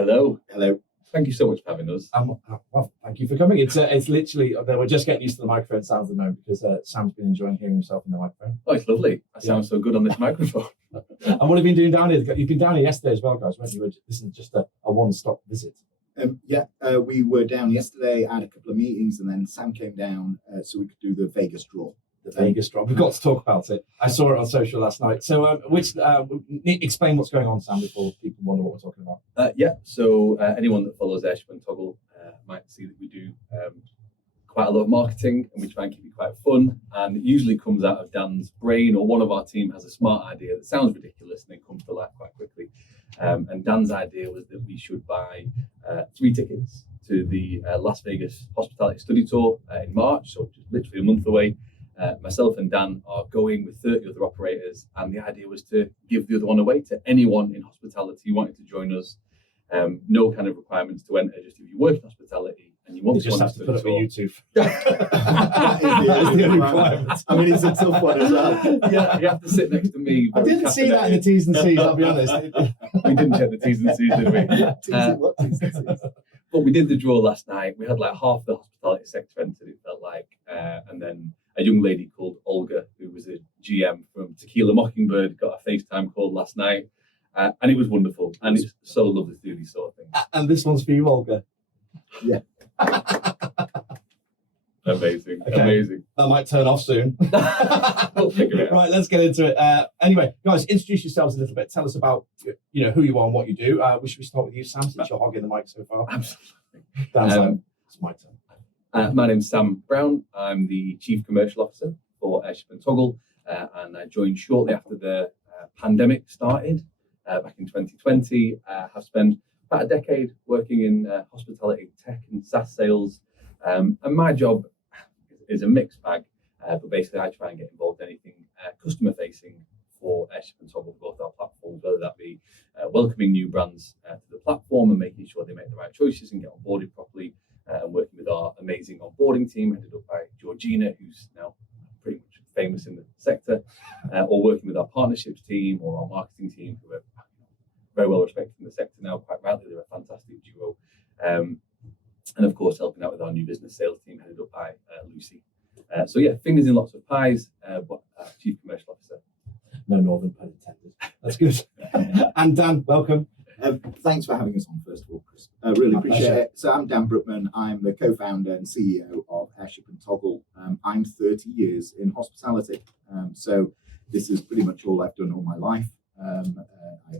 Hello. Hello. Thank you so much for having us. Well, thank you for coming. It's literally, we're just getting used to the microphone sounds at the moment because Sam's been enjoying hearing himself in the microphone. Oh, it's lovely. I sound so good on this microphone. And what have you been doing down here? You've been down here yesterday as well, guys, weren't you? This isn't just a one-stop visit. We were down yesterday, had a couple of meetings, and then Sam came down so we could do the Vegas draw. The Vegas draw. We've got to talk about it. I saw it on social last night. So, explain what's going on, Sam, before people wonder what we're talking about. So anyone that follows Airship and Toggle might see that we do quite a lot of marketing, and we try and keep it quite fun. And it usually comes out of Dan's brain, or one of our team has a smart idea that sounds ridiculous and then comes to life quite quickly. And Dan's idea was that we should buy 3 tickets to the Las Vegas Hospitality Study Tour in March, so just literally a month away. Myself and Dan are going with 30 other operators, and the idea was to give the other one away to anyone in hospitality who wanted to join us. No kind of requirements to enter, just if you work in hospitality and you want You just have to put up a YouTube. That is the only requirement. I mean, it's a tough one as well. Yeah, you have to sit next to me. I didn't see that in the T's and C's, I'll be honest. We didn't check the T's and C's, did we? What T's and C's? But we did the draw last night. We had like half the hospitality sector entered, it felt like. And then a young lady called Olga, who was a GM from Tequila Mockingbird, got a FaceTime call last night. And it was wonderful. And it's so lovely to do these sort of things. And this one's for you, Olga. Yeah. Amazing. Okay. Amazing. That might turn off soon. We'll figure it out. Right, let's get into it. Anyway, guys, introduce yourselves a little bit. Tell us about who you are and what you do. Should we start with you, Sam, since you're hogging the mic so far? Absolutely. Dan's like, it's my turn. My name's Sam Brown. I'm the Chief Commercial Officer for Airship and Toggle, and I joined shortly after the pandemic started back in 2020. Have spent about a decade working in hospitality, tech and SaaS sales, and my job is a mixed bag, but basically I try and get involved in anything customer facing for Airship and Toggle, both our platforms, whether that be welcoming new brands to the platform and making sure they make the right choices and get onboarded properly, and working with our amazing onboarding team headed up by Georgina, who's now pretty much famous in the sector, or working with our partnerships team or our marketing team, who are very well respected in the sector now. Quite rightly, they're a fantastic duo. And of course, helping out with our new business sales team headed up by Lucy. So yeah, fingers in lots of pies, but Chief Commercial Officer. No northern pun intended. That's good. And Dan, welcome. Thanks for having us on, first of all, Chris. I really My appreciate pleasure. it. So I'm Dan Brookman. I'm the co-founder and CEO of Airship and Toggle. I'm 30 years in hospitality. So this is pretty much all I've done all my life. I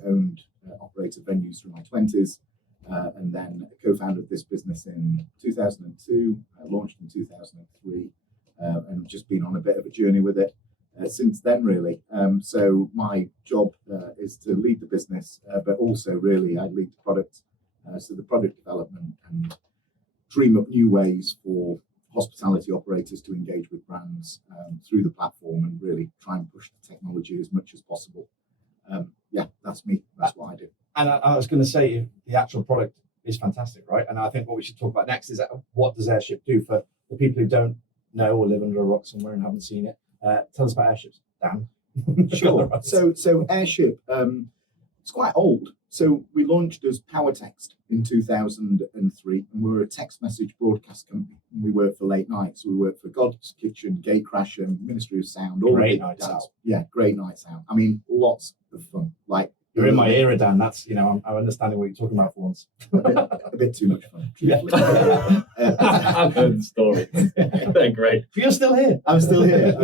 owned operated venues through my 20s, and then co-founded this business in 2002, launched in 2003, and just been on a bit of a journey with it since then, really. So my job is to lead the business, but also really I lead the product. So the product development and dream up new ways for hospitality operators to engage with brands through the platform and really try and push the technology as much as possible. That's me. That's what I do. And I was going to say, the actual product is fantastic, right? And I think what we should talk about next is what does Airship do for the people who don't know or live under a rock somewhere and haven't seen it. Tell us about Airships, Dan. Sure. So Airship, it's quite old. So we launched as PowerText in 2003, and we're a text message broadcast company. And we work for late nights. We work for God's Kitchen, Gatecrasher, Ministry of Sound. All Great the nights dads. out. Yeah, great nights out. I mean, lots of fun. Like You're in my era, Dan. That's, I'm understanding what you're talking about for once. a bit too much fun. Yeah. I've heard the story. They're great. But you're still here. I'm still here.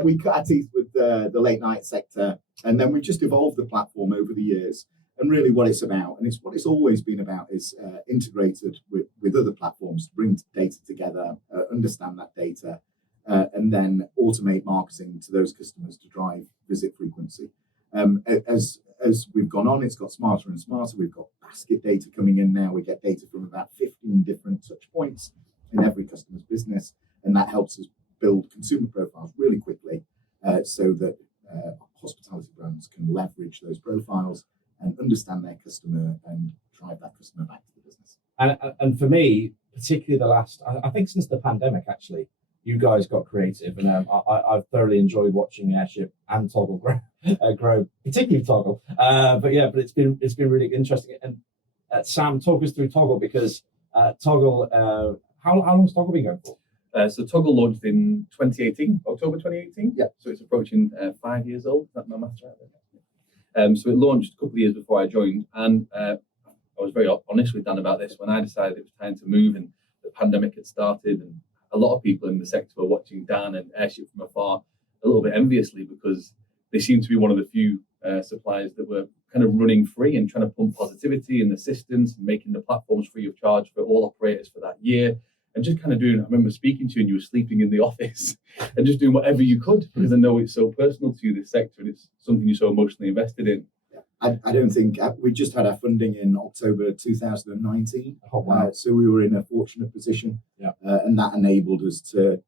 We cut our teeth with the late night sector, and then we just evolved the platform over the years. And really, what it's about, and it's what it's always been about, is integrated with other platforms to bring data together, understand that data, and then automate marketing to those customers to drive visit frequency. As we've gone on, it's got smarter and smarter. We've got basket data coming in now. We get data from about 15 different touch points in every customer's business, and that helps us build consumer profiles really quickly, so that hospitality brands can leverage those profiles and understand their customer and drive that customer back to the business. And for me, particularly the last, I think since the pandemic, actually, you guys got creative, and I've thoroughly enjoyed watching Airship and Toggle grow, particularly Toggle. But it's been really interesting. And Sam, talk us through Toggle, because Toggle, how long's Toggle been going for? So Toggle launched in 2018, October 2018. Yeah. So it's approaching 5 years old. Is that my maths right? So it launched a couple of years before I joined, and I was very honest with Dan about this when I decided it was time to move, and the pandemic had started, and a lot of people in the sector were watching Dan and Airship from afar a little bit enviously, because they seemed to be one of the few suppliers that were kind of running free and trying to pump positivity in the systems and making the platforms free of charge for all operators for that year. And just kind of doing, I remember speaking to you and you were sleeping in the office and just doing whatever you could, because I know it's so personal to you, this sector, and it's something you're so emotionally invested in. I don't think we just had our funding in October 2019. Oh, wow. So we were in a fortunate position, and that enabled us to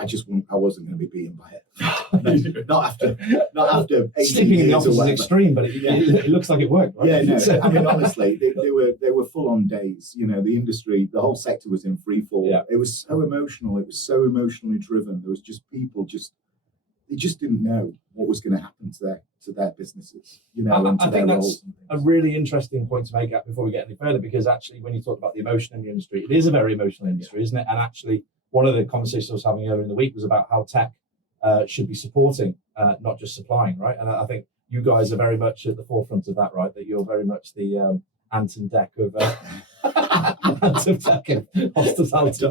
I wasn't going to be beaten by it. not after 18 Sleeping in the years office or is extreme, but it looks like it worked, right? Yeah, no. I mean, honestly, they were full on days. You know, the industry, the whole sector was in free fall. Yeah. It was so emotional. It was so emotionally driven. There was just people they just didn't know what was going to happen to their businesses. You know, I think that's a really interesting point to make before we get any further, because actually, when you talk about the emotion in the industry, it is a very emotional industry, isn't it? And actually, one of the conversations I was having earlier in the week was about how tech should be supporting, not just supplying, right? And I think you guys are very much at the forefront of that, right? That you're very much the Ant and Dec of Ant of Tech and hospitality.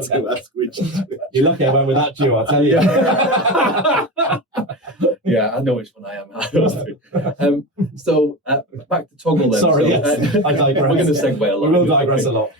You're lucky I went with that duo, I tell you. Yeah, I know which one I am. So back to Toggle then. Sorry, so, I digress. We're going to segue a lot. We will digress a lot.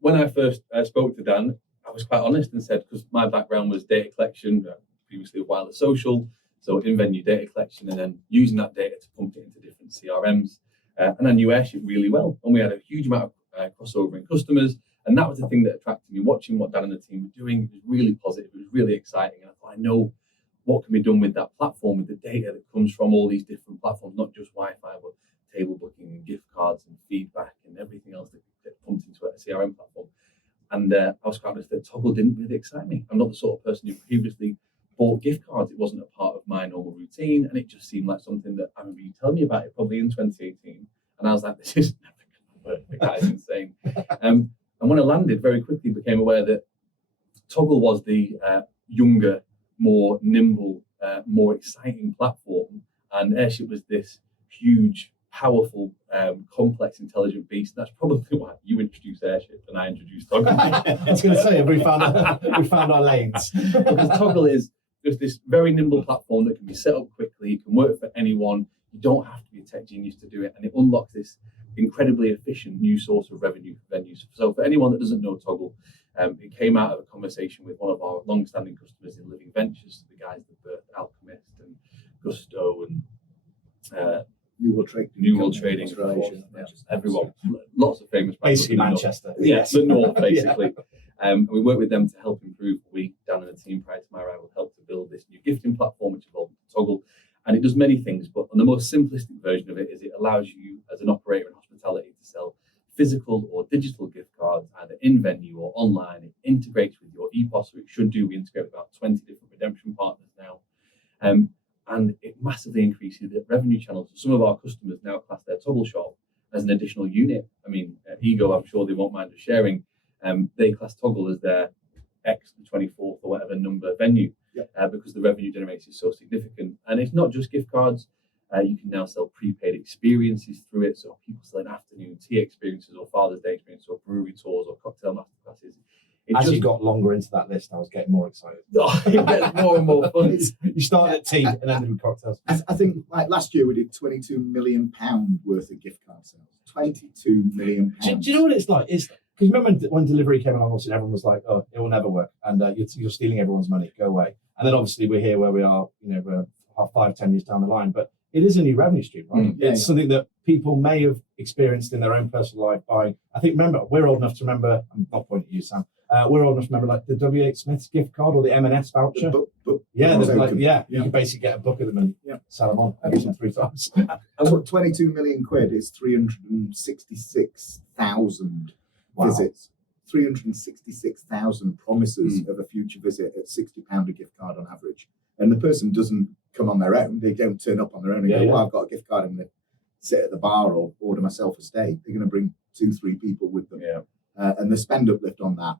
When I first spoke to Dan, I was quite honest and said, because my background was data collection, previously of wireless social, so in-venue data collection, and then using that data to pump it into different CRMs. And I knew Airship really well, and we had a huge amount of crossover in customers, and that was the thing that attracted me. Watching what Dan and the team were doing, it was really positive, it was really exciting, and I thought, I know what can be done with that platform, with the data that comes from all these different platforms, not just Wi-Fi, but table booking and gift cards and feedback and everything else that gets pumped into a CRM platform. And I was quite honest that Toggle didn't really excite me. I'm not the sort of person who previously bought gift cards. It wasn't a part of my normal routine, and it just seemed like something that I remember you telling me about it probably in 2018. And I was like, this is never going to work. The guy's insane. And when I landed, very quickly became aware that Toggle was the younger, more nimble, more exciting platform, and Airship was this huge, powerful, complex, intelligent beast. That's probably why you introduced Airship and I introduced Toggle. I was going to say, we found our lanes. Because Toggle is just this very nimble platform that can be set up quickly, it can work for anyone, you don't have to be a tech genius to do it, and it unlocks this incredibly efficient new source of revenue for venues. So for anyone that doesn't know Toggle, it came out of a conversation with one of our long-standing customers in Living Ventures, the guys that birthed Alchemist and Gusto and New World Trading, everyone, lots of famous brands. Basically Manchester. Yes, the North, basically. We worked with them to help improve. We, Dan and the team prior to my arrival, helped to build this new gifting platform, which evolved into Toggle. And it does many things, but the most simplistic version of it is it allows you, as an operator in hospitality, to sell physical or digital gift cards, either in venue or online. It integrates with your EPOS, or it should do. We integrate with about 20 different redemption partners now. And it massively increases the revenue channels. So some of our customers now class their Toggle shop as an additional unit. I mean, Ego, I'm sure they won't mind us sharing. They class Toggle as their X, the 24th or whatever number venue, because the revenue generated is so significant. And it's not just gift cards. You can now sell prepaid experiences through it. So people selling afternoon tea experiences or Father's Day experiences or brewery tours or cocktail masterclasses. As you got longer into that list, I was getting more excited. It gets more and more fun. You started at tea and ended with cocktails. I think like last year we did £22 million worth of gift card sales. £22 million. Do you know what it's like? It's because remember when delivery came along, obviously everyone was like, "Oh, it will never work," and you're stealing everyone's money. Go away. And then obviously we're here where we are. We're 5-10 years down the line, but it is a new revenue stream, right? It's something that people may have experienced in their own personal life buying. I think remember we're old enough to remember. I'm not pointing at you, Sam. We're old enough to remember like the W.H. Smith's gift card or the M&S voucher. Book. You can basically get a book of them and sell them on. I've used them 3 times. And what 22 million quid is 366,000 visits 366,000 promises of a future visit at £60 a gift card on average. And the person doesn't come on their own. They don't turn up on their own and go, well, I've got a gift card, I'm going to sit at the bar or order myself a steak. They're going to bring 2-3 people with them. And the spend uplift on that,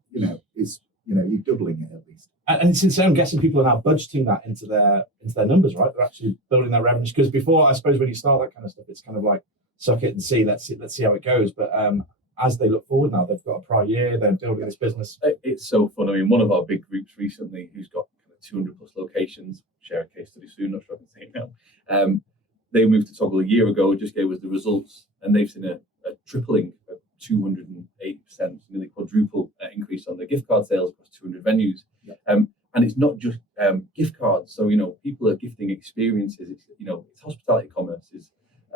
is, you're doubling it at least. And since I'm guessing people are now budgeting that into their numbers, right? They're actually building their revenues. Because before, I suppose, when you start that kind of stuff, it's kind of like suck it and see. Let's see how it goes. But as they look forward now, they've got a prior year. They're building this business. It's so fun. I mean, one of our big groups recently, who's got kind of 200 plus locations, share a case study soon. Not sure I can say it now. They moved to Toggle a year ago. Just gave us the results, and they've seen a tripling of 208%, nearly quadruple increase on their gift card sales across 200 venues. And it's not just gift cards. So people are gifting experiences. It's hospitality commerce.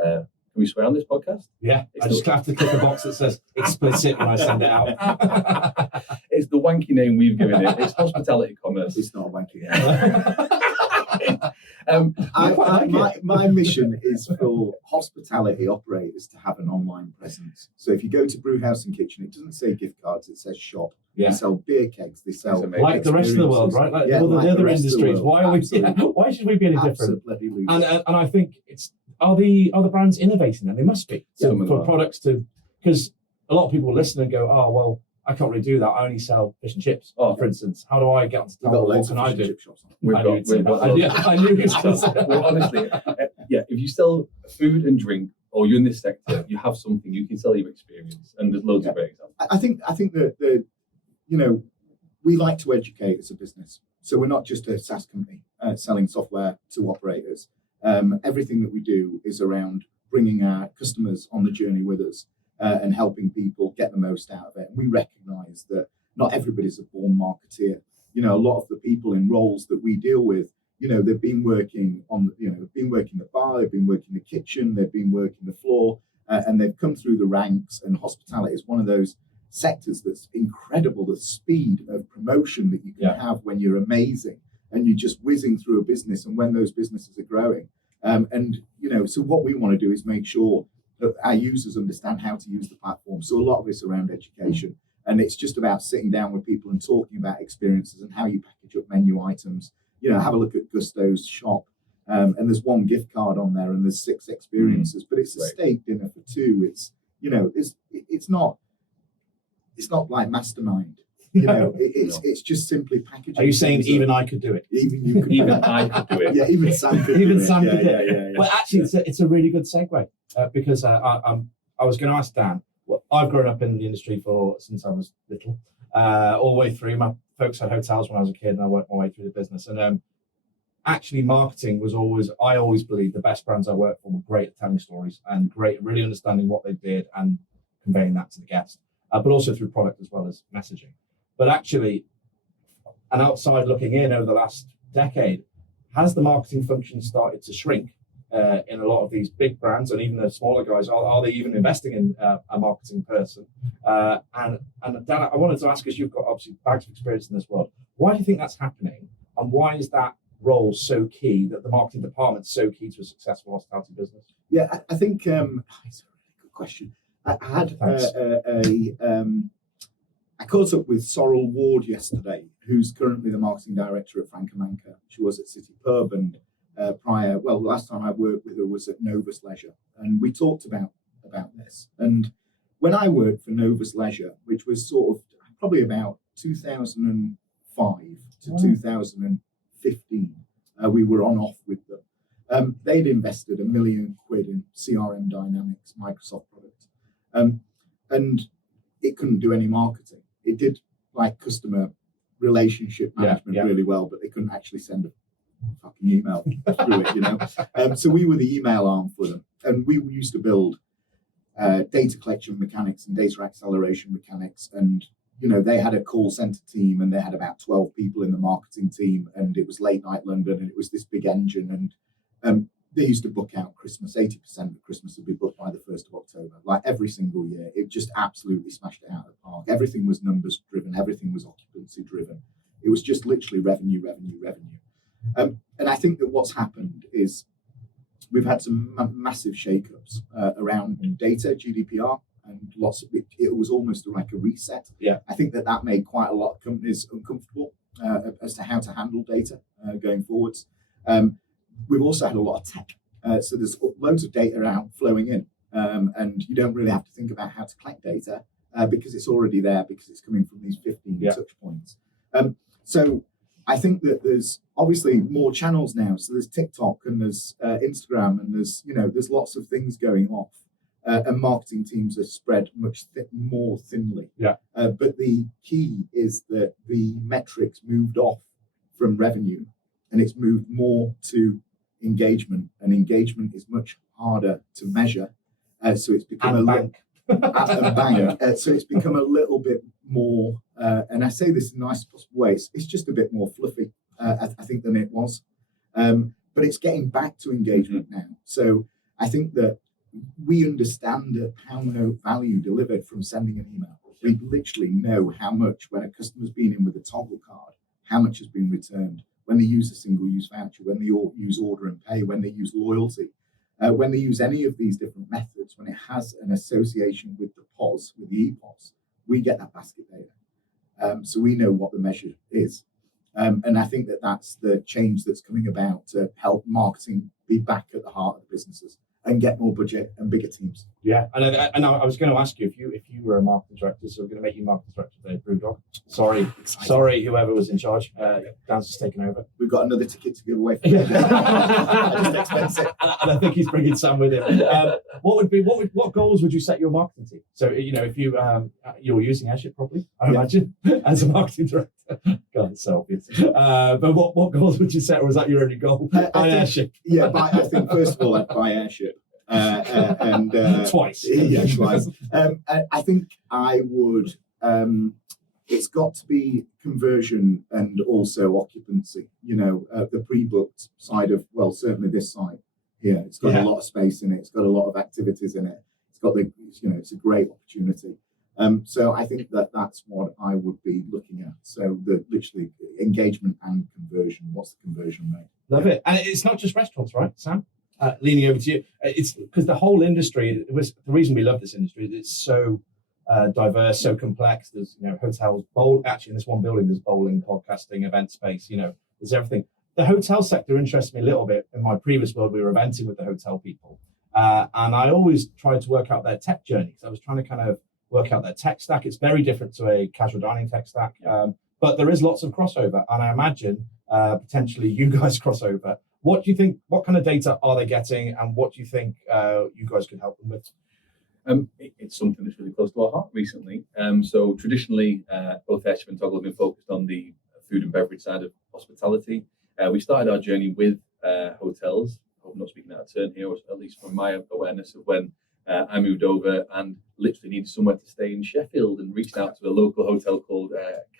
Can we swear on this podcast? Yeah, I just have to click a box that says explicit when I send it out. It's the wanky name we've given it. It's hospitality commerce. It's not a wanky name. My mission is for hospitality operators to have an online presence. So if you go to Brewhouse and Kitchen, it doesn't say gift cards, it says shop. Yeah. They sell beer kegs, they sell like the rest of the world, right? Like all the other industries. Why should we be any different? And I think are the brands innovating? And they must be for products because a lot of people listen and go, oh well, I can't really do that. I only sell fish and chips, for instance. How do I get onto Toggle? What can I do? I knew he was going to say that. Well, honestly, if you sell food and drink, or you're in this sector, you have something, you can sell your experience, and there's loads of great examples. I think that we like to educate as a business. So we're not just a SaaS company selling software to operators. Everything that we do is around bringing our customers on the journey with us and helping people get the most out of it. And we recognize that not everybody's a born marketeer. A lot of the people in roles that we deal with, they've been working the bar, they've been working the kitchen, they've been working the floor, and they've come through the ranks. And hospitality is one of those sectors that's incredible, the speed of promotion that you can have when you're amazing and you're just whizzing through a business and when those businesses are growing. So what we want to do is make sure that our users understand how to use the platform. So a lot of it's around education, and it's just about sitting down with people and talking about experiences and how you package up menu items. Have a look at Gusto's shop, and there's one gift card on there and there's 6 experiences, but it's a steak dinner for 2. It's not like Mastermind. It's just simply packaging. Are you saying even I could do it? Even you could. Even I could do it. Yeah, even Sam could. Even do Sam it. could do it. Well, actually, it's a really good segue because I was going to ask Dan. Well, I've grown up in the industry since I was little, all the way through. My folks had hotels when I was a kid, and I worked my way through the business. And actually, marketing was I always believed the best brands I worked for were great at telling stories and great at really understanding what they did and conveying that to the guest, but also through product as well as messaging. But actually, an outside looking in over the last decade, has the marketing function started to shrink in a lot of these big brands and even the smaller guys? Are they even investing in a marketing person? And Dan, I wanted to ask, because you've got obviously bags of experience in this world, why do you think that's happening? And why is that role so key, that the marketing department's so key to a successful hospitality business? Yeah, I think it's a really good question. I had I caught up with Sorrel Ward yesterday, who's currently the marketing director at Francomanca. She was at City Pub, and the last time I worked with her was at Novus Leisure, and we talked about this. And when I worked for Novus Leisure, which was sort of probably about 2005 to 2015, we were on off with them. They'd invested £1 million in CRM Dynamics, Microsoft product, and it couldn't do any marketing. It did like customer relationship management really well, but they couldn't actually send a fucking email through it, So we were the email arm for them, and we used to build data collection mechanics and data acceleration mechanics, and they had a call center team, and they had about 12 people in the marketing team, and it was late night London, and it was this big engine, and they used to book out Christmas. 80% of Christmas would be booked by the 1st of October, like every single year. It just absolutely smashed it out of the park. Everything was numbers driven. Everything was occupancy driven. It was just literally revenue. And I think that what's happened is we've had some massive shakeups around data, GDPR, and lots of it was almost like a reset. Yeah. I think that made quite a lot of companies uncomfortable as to how to handle data going forwards. We've also had a lot of tech, so there's loads of data out flowing in, and you don't really have to think about how to collect data because it's already there, because it's coming from these 15 touch points. So I think that there's obviously more channels now. So there's TikTok and there's Instagram, and there's lots of things going off, and marketing teams are spread much more thinly. Yeah. But the key is that the metrics moved off from revenue, and it's moved more to engagement, and engagement is much harder to measure. So it's become a bank. So it's become a little bit more, and I say this in the nicest possible way, it's just a bit more fluffy, I think, than it was. But it's getting back to engagement now. So I think that we understand that how no value delivered from sending an email. We literally know how much, when a customer's been in with a toggle card, how much has been returned, when they use a single-use voucher, when they use order and pay, when they use loyalty. When they use any of these different methods, when it has an association with the POS, with the EPOS, we get that basket data. So we know what the measure is. And I think that that's the change that's coming about to help marketing be back at the heart of the businesses and get more budget and bigger teams. Yeah, and I was going to ask you if you were a marketing director, so we're going to make you marketing director today, Brewdog. Sorry, whoever was in charge. Dan's just taken over. We've got another ticket to give away for you. Just expensive. And I think he's bringing Sam with him. What goals would you set your marketing team? So if you're using Airship properly, I imagine, as a marketing director. God, it's so obvious. But what goals would you set, or was that your only goal? Buy Airship. Yeah, I think first of all I'd buy Airship. And twice. Yeah, twice. I think I would. It's got to be conversion and also occupancy. The pre-booked side of, well, certainly this side here. It's got a lot of space in it. It's got a lot of activities in it. It's got it's a great opportunity. So I think that's what I would be looking at. So literally engagement and conversion. What's the conversion rate? Love it. And it's not just restaurants, right, Sam? Leaning over to you, it's because the whole industry, it was the reason we love this industry. It's so diverse, so complex. There's hotels, actually in this one building there's bowling, podcasting, event space. There's everything. The hotel sector interests me a little bit. In my previous world, we were eventing with the hotel people, and I always tried to work out their tech journey. So I was trying to kind of work out their tech stack. It's very different to a casual dining tech stack, but there is lots of crossover, and I imagine potentially you guys cross over. What do you think? What kind of data are they getting, and what do you think you guys could help them with? It's something that's really close to our heart recently. So traditionally, both Airship and Toggle have been focused on the food and beverage side of hospitality. We started our journey with hotels. I hope I'm not speaking out of turn here, or at least from my awareness of when I moved over and literally needed somewhere to stay in Sheffield, and reached out to a local hotel called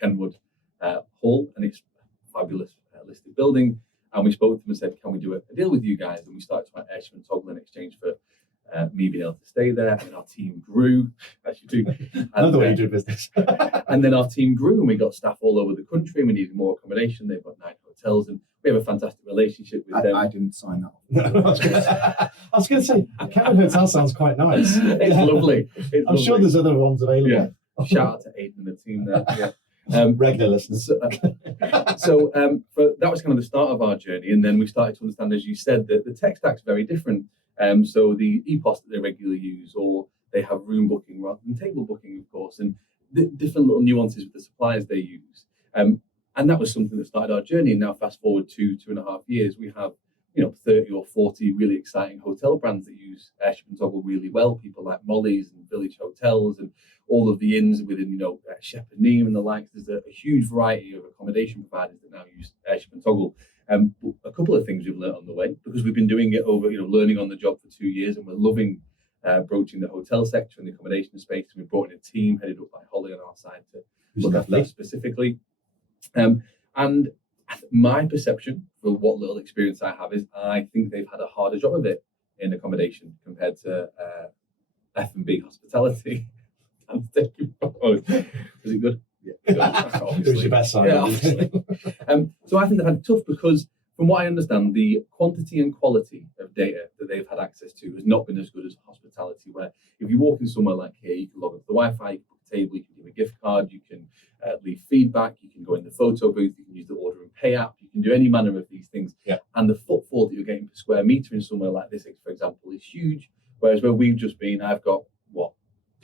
Kenwood Hall, and it's a fabulous listed building. And we spoke to them and said, can we do a deal with you guys? And we started to write Airship and Toggle in exchange for me being able to stay there. And our team grew, as you do. Another way you do business. And then our team grew, and we got staff all over the country, and we needed more accommodation. They've got 9 hotels, and we have a fantastic relationship with them. I didn't sign that I was going to say, Kenwood Hotel sounds quite nice. It's lovely. I'm sure there's other ones available. Yeah. Shout out to Aiden and the team there. Yeah. Regular listeners. So that was kind of the start of our journey, and then we started to understand, as you said, that the tech stack's very different. So the EPOS that they regularly use, or they have room booking rather than table booking, of course, and different little nuances with the suppliers they use. And that was something that started our journey. And now fast forward to 2.5 years, we have 30 or 40 really exciting hotel brands that use Airship and Toggle really well. People like Molly's and Village Hotels and all of the inns within, Shepherd Neame and the likes. There's a huge variety of accommodation providers that now use Airship and Toggle. A couple of things we've learned on the way, because we've been doing it over, learning on the job for 2 years, and we're loving broaching the hotel sector and the accommodation space. And we brought in a team headed up by Holly on our side to look at that specifically. And my perception, for what little experience I have, is I think they've had a harder job of it in accommodation compared to F&B hospitality. Was it good? Yeah. It was your best side. Yeah, so I think they've had it tough because from what I understand, the quantity and quality of data that they've had access to has not been as good as hospitality, where if you walk in somewhere like here, you can log into the Wi-Fi, you can book a table, you can give a gift card, you can leave feedback, you can go in the photo booth, you can use the order and pay app, you can do any manner of these things. Yeah. And the footfall that you're getting per square meter in somewhere like this, for example, is huge. Whereas where we've just been, I've got,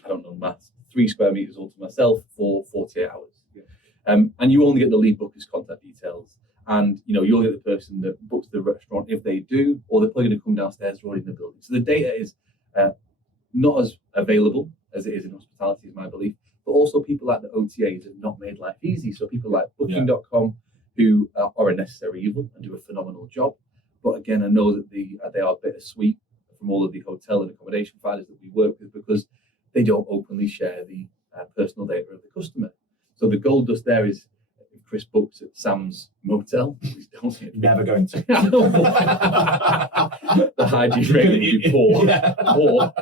I don't know maths, 3 square meters all to myself for 48 hours. Yeah. And you only get the lead booker's contact details. And you'll get the person that books the restaurant if they do, or they're probably going to come downstairs already in the building. So the data is not as available as it is in hospitality, is my belief. But also people like the OTAs have not made life easy. So people like booking.com, who are a necessary evil and do a phenomenal job. But again, I know that they are bittersweet from all of the hotel and accommodation providers that we work with, because they don't openly share the personal data of the customer. So the gold dust there is, if Chris books at Sam's motel, please don't. Never going to. The hygiene rating would be poor. Yeah. Poor.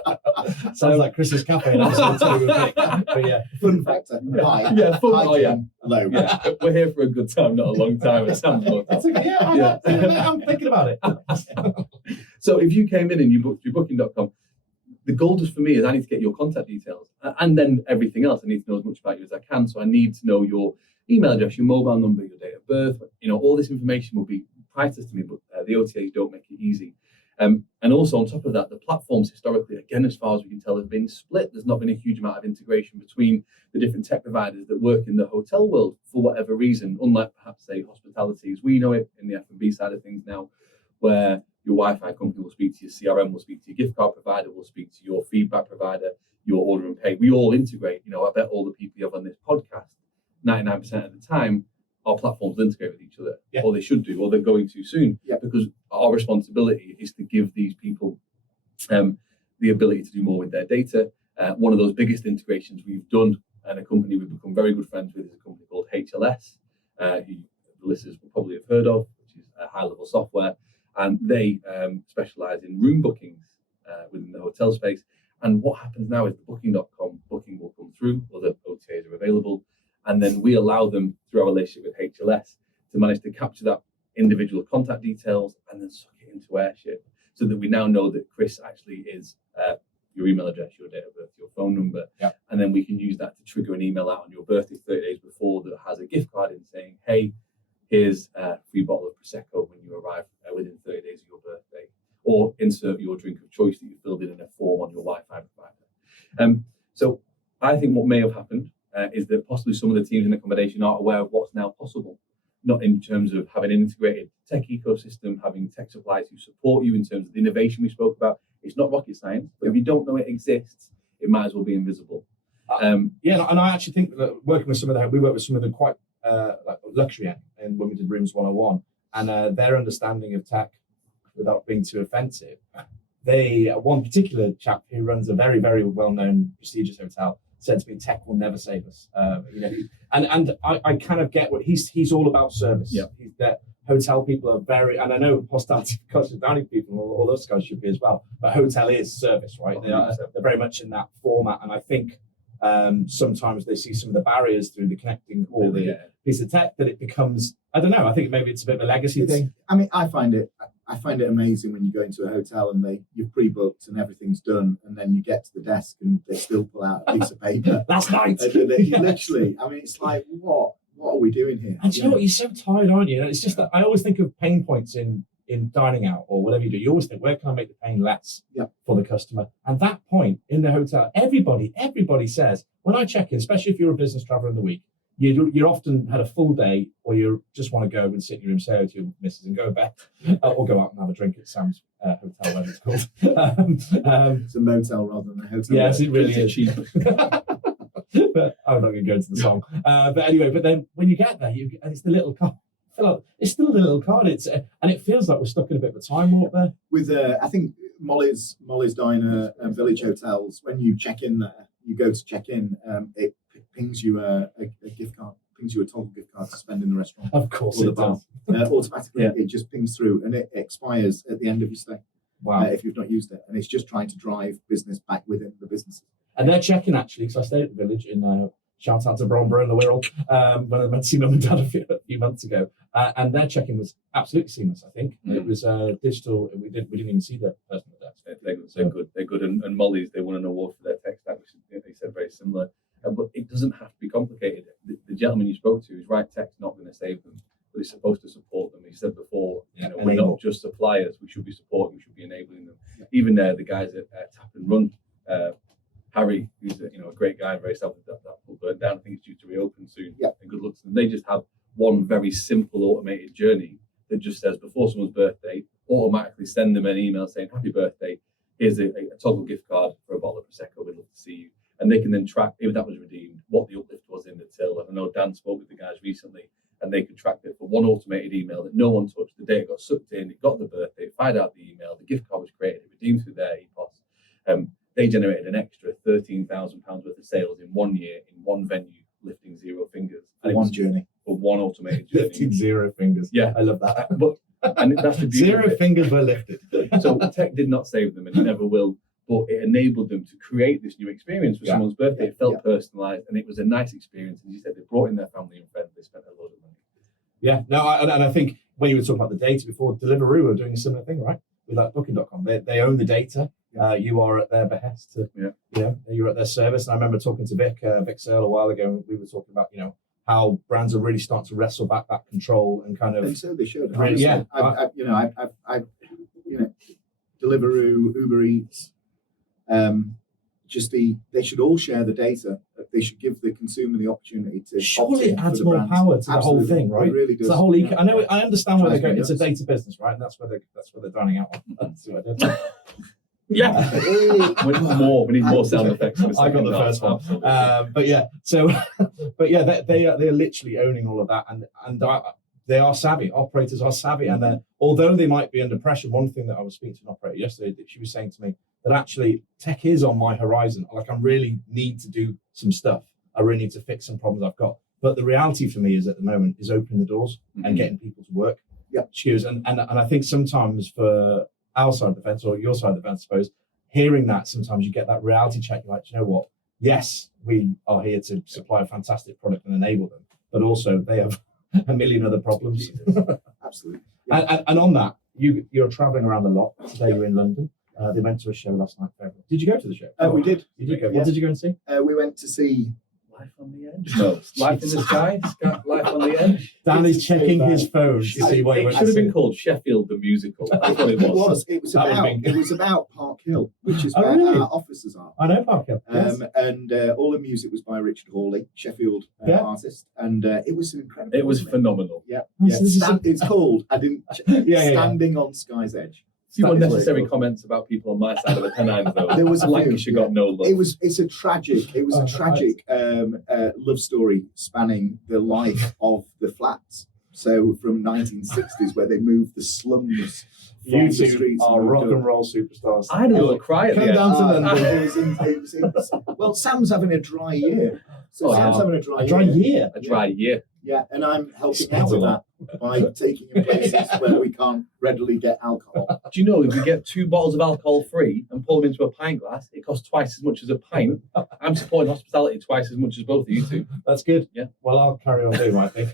Sounds like Chris's cafe. But yeah. Fun factor, high. Yeah, Hygiene, low. Yeah, we're here for a good time, not a long time at Sam's motel. It's okay, I'm thinking about it. So if you came in and you booked through booking.com, the goal just for me is I need to get your contact details, and then everything else. I need to know as much about you as I can. So I need to know your email address, your mobile number, your date of birth. All this information will be priceless to me, but the OTAs don't make it easy. And also on top of that, the platforms historically, again, as far as we can tell, have been split. There's not been a huge amount of integration between the different tech providers that work in the hotel world for whatever reason, unlike perhaps, say, hospitality as we know it in the F&B side of things now, where your Wi-Fi company will speak to your CRM, will speak to your gift card provider, will speak to your feedback provider, your order and pay. We all integrate. I bet all the people you have on this podcast, 99% of the time, our platforms integrate with each other, or they should do, or they're going to soon, because our responsibility is to give these people the ability to do more with their data. One of those biggest integrations we've done, and a company we've become very good friends with, is a company called HLS, who the listeners will probably have heard of, which is a high-level software. And they specialize in room bookings within the hotel space. And what happens now is the booking.com booking will come through, or the OTAs are available, and then we allow them, through our relationship with HLS, to manage to capture that individual contact details and then suck it into Airship, so that we now know that Chris actually is your email address, your date of birth, your phone number, and then we can use that to trigger an email out on your birthday 30 days before that has a gift card in saying, hey, here's a free bottle of Prosecco when you arrive within 30 days of your birthday, or insert your drink of choice that you filled in a form on your Wi-Fi provider. So I think what may have happened is that possibly some of the teams in accommodation aren't aware of what's now possible, not in terms of having an integrated tech ecosystem, having tech suppliers who support you in terms of the innovation we spoke about. It's not rocket science, but if you don't know it exists, it might as well be invisible. And I actually think that working with we work with some of the quite like luxury end, and when we did Rooms 101, and their understanding of tech, without being too offensive, one particular chap who runs a very, very well-known prestigious hotel said to me, tech will never save us. And I kind of get what he's all about service. Yeah. That hotel people are very, and I know hospitality dining people, all those guys should be as well, but hotel is service, right? They're very much in that format, and I think sometimes they see some of the barriers through the connecting all the piece of tech that it becomes, I don't know, I think maybe it's a bit of a legacy thing. I mean, I find it amazing when you go into a hotel and you've pre-booked and everything's done, and then you get to the desk and they still pull out a piece of paper. Last night. Literally, I mean, it's like, what are we doing here? And you know what, you're so tired, aren't you? And it's just that I always think of pain points in dining out or whatever you do. You always think, where can I make the pain less for the customer? And that point in the hotel, everybody says, when I check in, especially if you're a business traveler in the week, you're often had a full day, or you just want to go and sit in your room, say hello to your missus and go to bed, or go out and have a drink at Sam's hotel, whatever it's called. It's a motel rather than a hotel. Yes, it really is. Cheap. But I'm not going to go into the song. But anyway, but then when you get there, and it's the little card. It's still the little card. And it feels like we're stuck in a bit of a time warp there. With I think Molly's Diner and Village Hotels, when you check in there, you go to check in, it pings you a gift card, pings you a Toggle gift card to spend in the restaurant. Of course it does. Automatically, it just pings through, and it expires at the end of your stay. Wow. If you've not used it, and it's just trying to drive business back within the businesses. And they're checking actually, because I stayed at the Village in shout out to Bromber and the Wirral when I went to see Mum and Dad a few months ago. And their check-in was absolutely seamless. I think it was digital. We didn't even see the person at the desk. They're good. And Molly's, they won an award for their tech stack, which they said very similar. But it doesn't have to be complicated. The gentleman you spoke to is right. Tech's not going to save them, but it's supposed to support them. He said before, we're not just suppliers. We should be supporting. We should be enabling them. Yeah. Even the guys at Tap and Run, Harry, who's a great guy and very selfless. That will burn down. I think it's due to reopen soon. Yeah. And good luck to them. They just have one very simple automated journey that just says before someone's birthday, automatically send them an email saying happy birthday. Here's a Toggle gift card for a bottle of Prosecco. We'd love to see you. And they can then track if that was redeemed, what the uplift was in the till. And I know Dan spoke with the guys recently, and they could track it for one automated email that no one touched. The data got sucked in, it got the birthday, it fired out the email, the gift card was created, it redeemed through their EPOS. They generated an extra £13,000 worth of sales in 1 year in one venue, lifting 0 fingers. And one journey. For one automated journey. Lifting 0 fingers. Yeah. I love that. And that's the beauty. 0 fingers were lifted. So tech did not save them, and it never will. But it enabled them to create this new experience for someone's birthday. It felt personalised, and it was a nice experience. And you said they brought in their family and friends. They spent a lot of money. Yeah, no, and I think when you were talking about the data before, Deliveroo were doing a similar thing, right? With like Booking.com, they own the data. You are at their behest. You're at their service. And I remember talking to Vic Searle a while ago, and we were talking about how brands are really starting to wrestle back that control and kind of. And so they should. Really, yeah, I've Deliveroo, Uber Eats. They should all share the data. They should give the consumer the opportunity to. Surely it adds more power to the whole thing, right? It really does. It's the whole I understand where they're going. It's a data business, right? And that's where they're dining out on. See what I did? Yeah, we need more sound effects. I got the first one, they are literally owning all of that, and they are savvy. Operators are savvy, and although they might be under pressure, one thing that I was speaking to an operator yesterday, that she was saying to me that actually tech is on my horizon. Like I really need to do some stuff. I really need to fix some problems I've got. But the reality for me is at the moment is opening the doors and getting people to work. Yeah, and I think sometimes for our side of the fence or your side of the fence, I suppose, hearing that sometimes you get that reality check. You're like, you know what? Yes, we are here to supply a fantastic product and enable them, but also they have a million other problems. Absolutely. Yeah. And on that, you're traveling around a lot. Today you're in London. They went to a show last night. Did you go to the show? We did. You did go. Yeah. What did you go and see? We went to see Life on the Edge. No, Life in the Sky. Life on the Edge. Dan is checking his phone to see what it should have been called Sheffield the Musical. That's what it was. It was about Park Hill, which is where our offices are. I know Park Hill. Yes. And all the music was by Richard Hawley, Sheffield artist, and it was incredible. It was phenomenal. Yeah. So it's called. I didn't. Standing on Sky's Edge. Few unnecessary comments about people on my side of the Pennines, though. There was Lancashire got no love. It's a tragic love story spanning the life of the flats. So from 1960s, where they moved the slums from the streets. Are rock and roll superstars. I had a little cry at the end. Come down to London. Well, Sam's having a dry year. So Sam's having a dry year. A dry year. Yeah, and I'm helping out with that by taking him places where we can't readily get alcohol. Do you know if you get 2 bottles of alcohol free and pull them into a pint glass, it costs twice as much as a pint? I'm supporting hospitality twice as much as both of you two. That's good. Yeah. Well, I'll carry on doing my thing.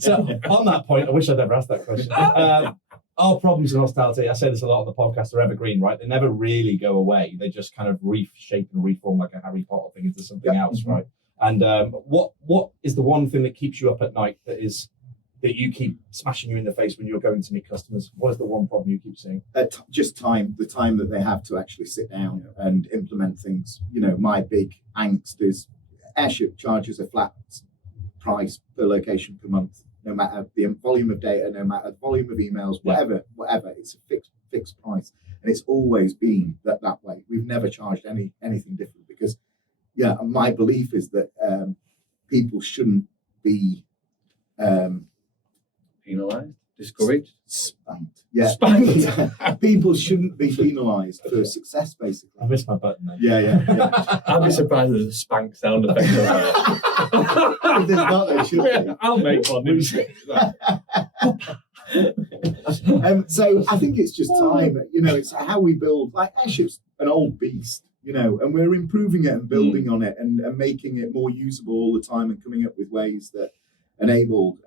So on that point, I wish I'd never asked that question. Our problems in hospitality, I say this a lot on the podcast, are evergreen, right? They never really go away. They just kind of reshape and reform like a Harry Potter thing into something else, right? And what is the one thing that keeps you up at night that you keep smashing you in the face when you're going to meet customers? What is the one problem you keep seeing? Just time, the time that they have to actually sit down and implement things. My big angst is Airship charges a flat price per location per month, no matter the volume of data, no matter the volume of emails, whatever. It's a fixed price. And it's always been that way. We've never charged anything different because my belief is that people shouldn't be penalised, discouraged, spanked. Yeah, spanked. People shouldn't be penalised for success, basically. I missed my button then. Yeah. I'd be surprised if there's a spank sound effect on there. If there's not, there should be. I'll make one. So I think it's just time. It's how we build. Like Airship's an old beast. And we're improving it and building on it and making it more usable all the time and coming up with ways that enabled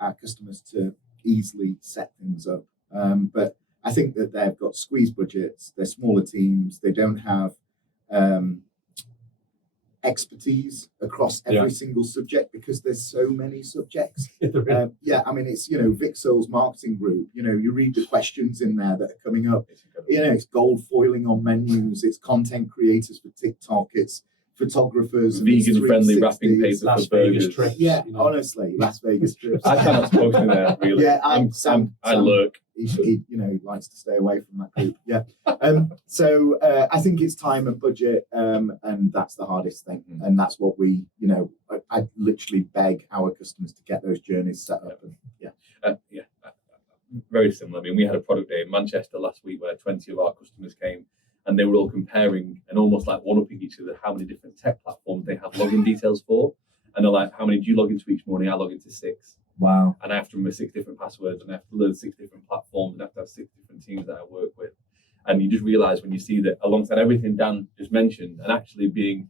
our customers to easily set things up. But I think that they've got squeezed budgets, they're smaller teams, they don't have expertise across every single subject because there's so many subjects. Yeah, I mean, it's, Vic Searle's marketing group, you read the questions in there that are coming up. It's gold foiling on menus, it's content creators for TikTok, it's photographers, vegan friendly wrapping paper Las for Vegas burgers. trips. Yeah, honestly, Las Vegas trips. I cannot post in there really. Yeah, Sam, I Sam, lurk. he likes to stay away from that group. Yeah. So I think it's time and budget, and that's the hardest thing. And that's what we, I literally beg our customers to get those journeys set up. And Very similar. I mean, we had a product day in Manchester last week where 20 of our customers came, and they were all comparing and almost like one-upping each other how many different tech platforms they have login details for. And they're like, how many do you log into each morning? I log into 6. Wow. And I have to remember 6 different passwords, and I have to learn 6 different platforms, and I have to have 6 different teams that I work with. And you just realize when you see that alongside everything Dan just mentioned, and actually being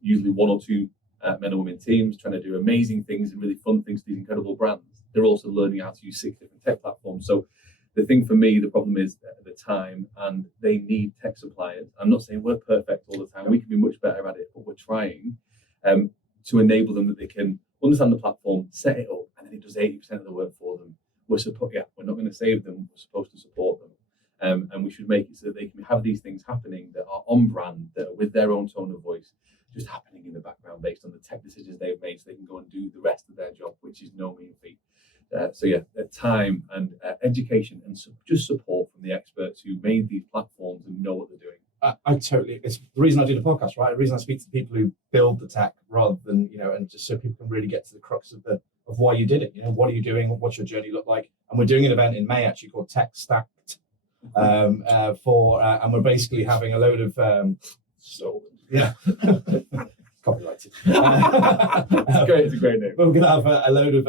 usually 1 or 2 men and women teams trying to do amazing things and really fun things to these incredible brands, they're also learning how to use 6 different tech platforms. So the thing for me, the problem is the time, and they need tech suppliers. I'm not saying we're perfect all the time. We can be much better at it, but we're trying to enable them that they can understand the platform, set it up, and then it does 80% of the work for them. We're not going to save them. We're supposed to support them. And we should make it so that they can have these things happening that are on brand, that are with their own tone of voice, just happening in the background based on the tech decisions they've made, so they can go and do the rest of their job, which is no mean feat. Time and education and just support from the experts who made these platforms and know what they're doing. I totally. It's the reason I do the podcast, right? The reason I speak to people who build the tech rather than and just so people can really get to the crux of why you did it. What are you doing? What's your journey look like? And we're doing an event in May actually called Tech Stacked, and we're basically having a load of copyrighted. It's a great name. We're going to have a load of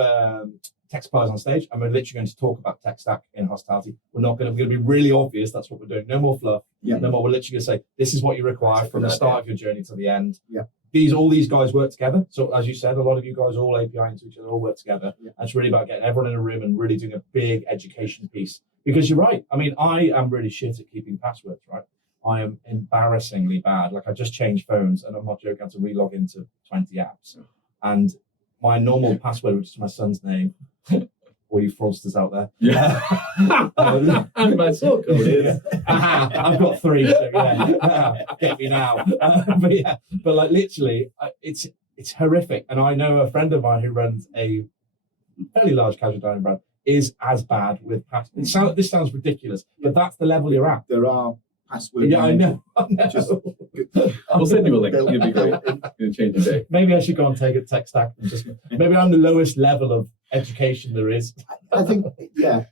tech suppliers on stage, and we're literally going to talk about tech stack in hospitality. We're going to be really obvious. That's what we're doing. No more fluff. Yeah. No more. We're literally going to say this is what you require from the start of your journey to the end. Yeah. All these guys work together. So as you said, a lot of you guys all API into each other, all work together. Yeah. And it's really about getting everyone in a room and really doing a big education piece. Because you're right. I mean, I am really shit at keeping passwords, right? I am embarrassingly bad. Like I just changed phones, and I'm not joking, I had to relog into 20 apps. And my normal password, which is my son's name, all you fraudsters out there. Yeah. And my sort code is. I've got 3, so get me now. But like literally, it's horrific. And I know a friend of mine who runs a fairly large casual dining brand is as bad with passwords. This sounds ridiculous, but that's the level you're at. There are passwords. Yeah, I know. I'll send you a link. It'll be great. It'll change the day. Maybe I should go and take a tech stack and just. Maybe I'm the lowest level of education there is. I think, yeah.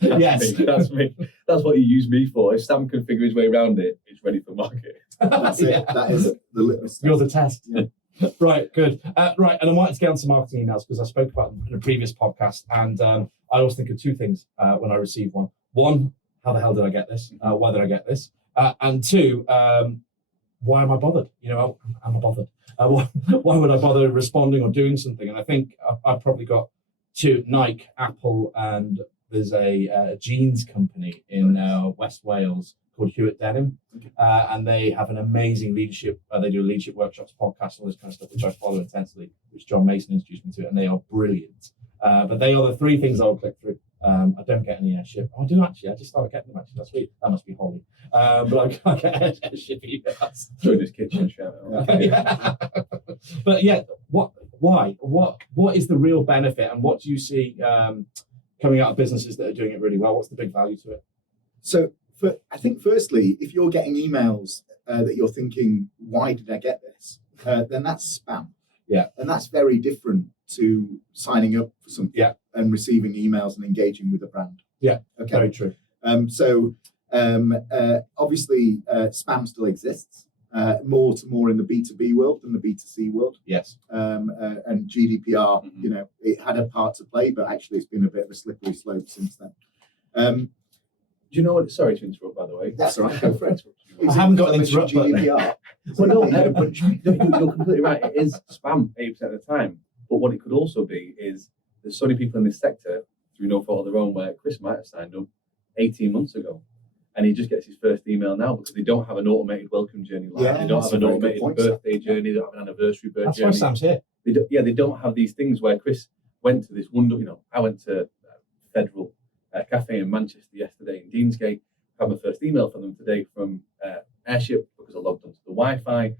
Yes. That's me. That's what you use me for. If Sam can figure his way around it, it's ready for market. That's it. Yeah. That is the litmus test. You're the test. Yeah. Right, good. Right, and I wanted to get on some marketing emails because I spoke about them in a previous podcast, and I always think of 2 things when I receive one. One, how the hell did I get this? Why did I get this? And 2, why am I bothered? Am I bothered? Why would I bother responding or doing something? And I think I've probably got 2, Nike, Apple, and there's a jeans company in West Wales called Hewitt Denim. And they have an amazing leadership. They do leadership workshops, podcasts, all this kind of stuff, which I follow intensely, which John Mason introduced me to, and they are brilliant. But they are the 3 things I'll click through. I don't get any airship. I do actually. I just started getting them actually last week. That must be Holly. But I get airship emails. Through this kitchen shout out. Yeah. But yeah, why? What is the real benefit, and what do you see coming out of businesses that are doing it really well? What's the big value to it? So I think firstly, if you're getting emails that you're thinking, why did I get this? Then that's spam. Yeah. And that's very different to signing up for something and receiving emails and engaging with a brand. Yeah, okay. Very true. Obviously, spam still exists, more in the B2B world than the B2C world. Yes. And GDPR, it had a part to play, but actually it's been a bit of a slippery slope since then. Do you know what? Sorry to interrupt, by the way. That's all right. Go for it. I haven't got an interrupt button. GDPR. Well, no, but you're completely right. It is spam 80% of the time. But what it could also be is there's so many people in this sector through no fault of their own where Chris might have signed up 18 months ago. And he just gets his first email now because they don't have an automated welcome journey line. Yeah, They don't that's have a an very good automated point, birthday journey. They don't have an anniversary birthday That's journey. why Sam's here. They don't have these things where Chris went to this wonderful, I went to Federal Cafe in Manchester yesterday in Deansgate. I had my first email from them today from Airship because I logged onto the Wi-Fi.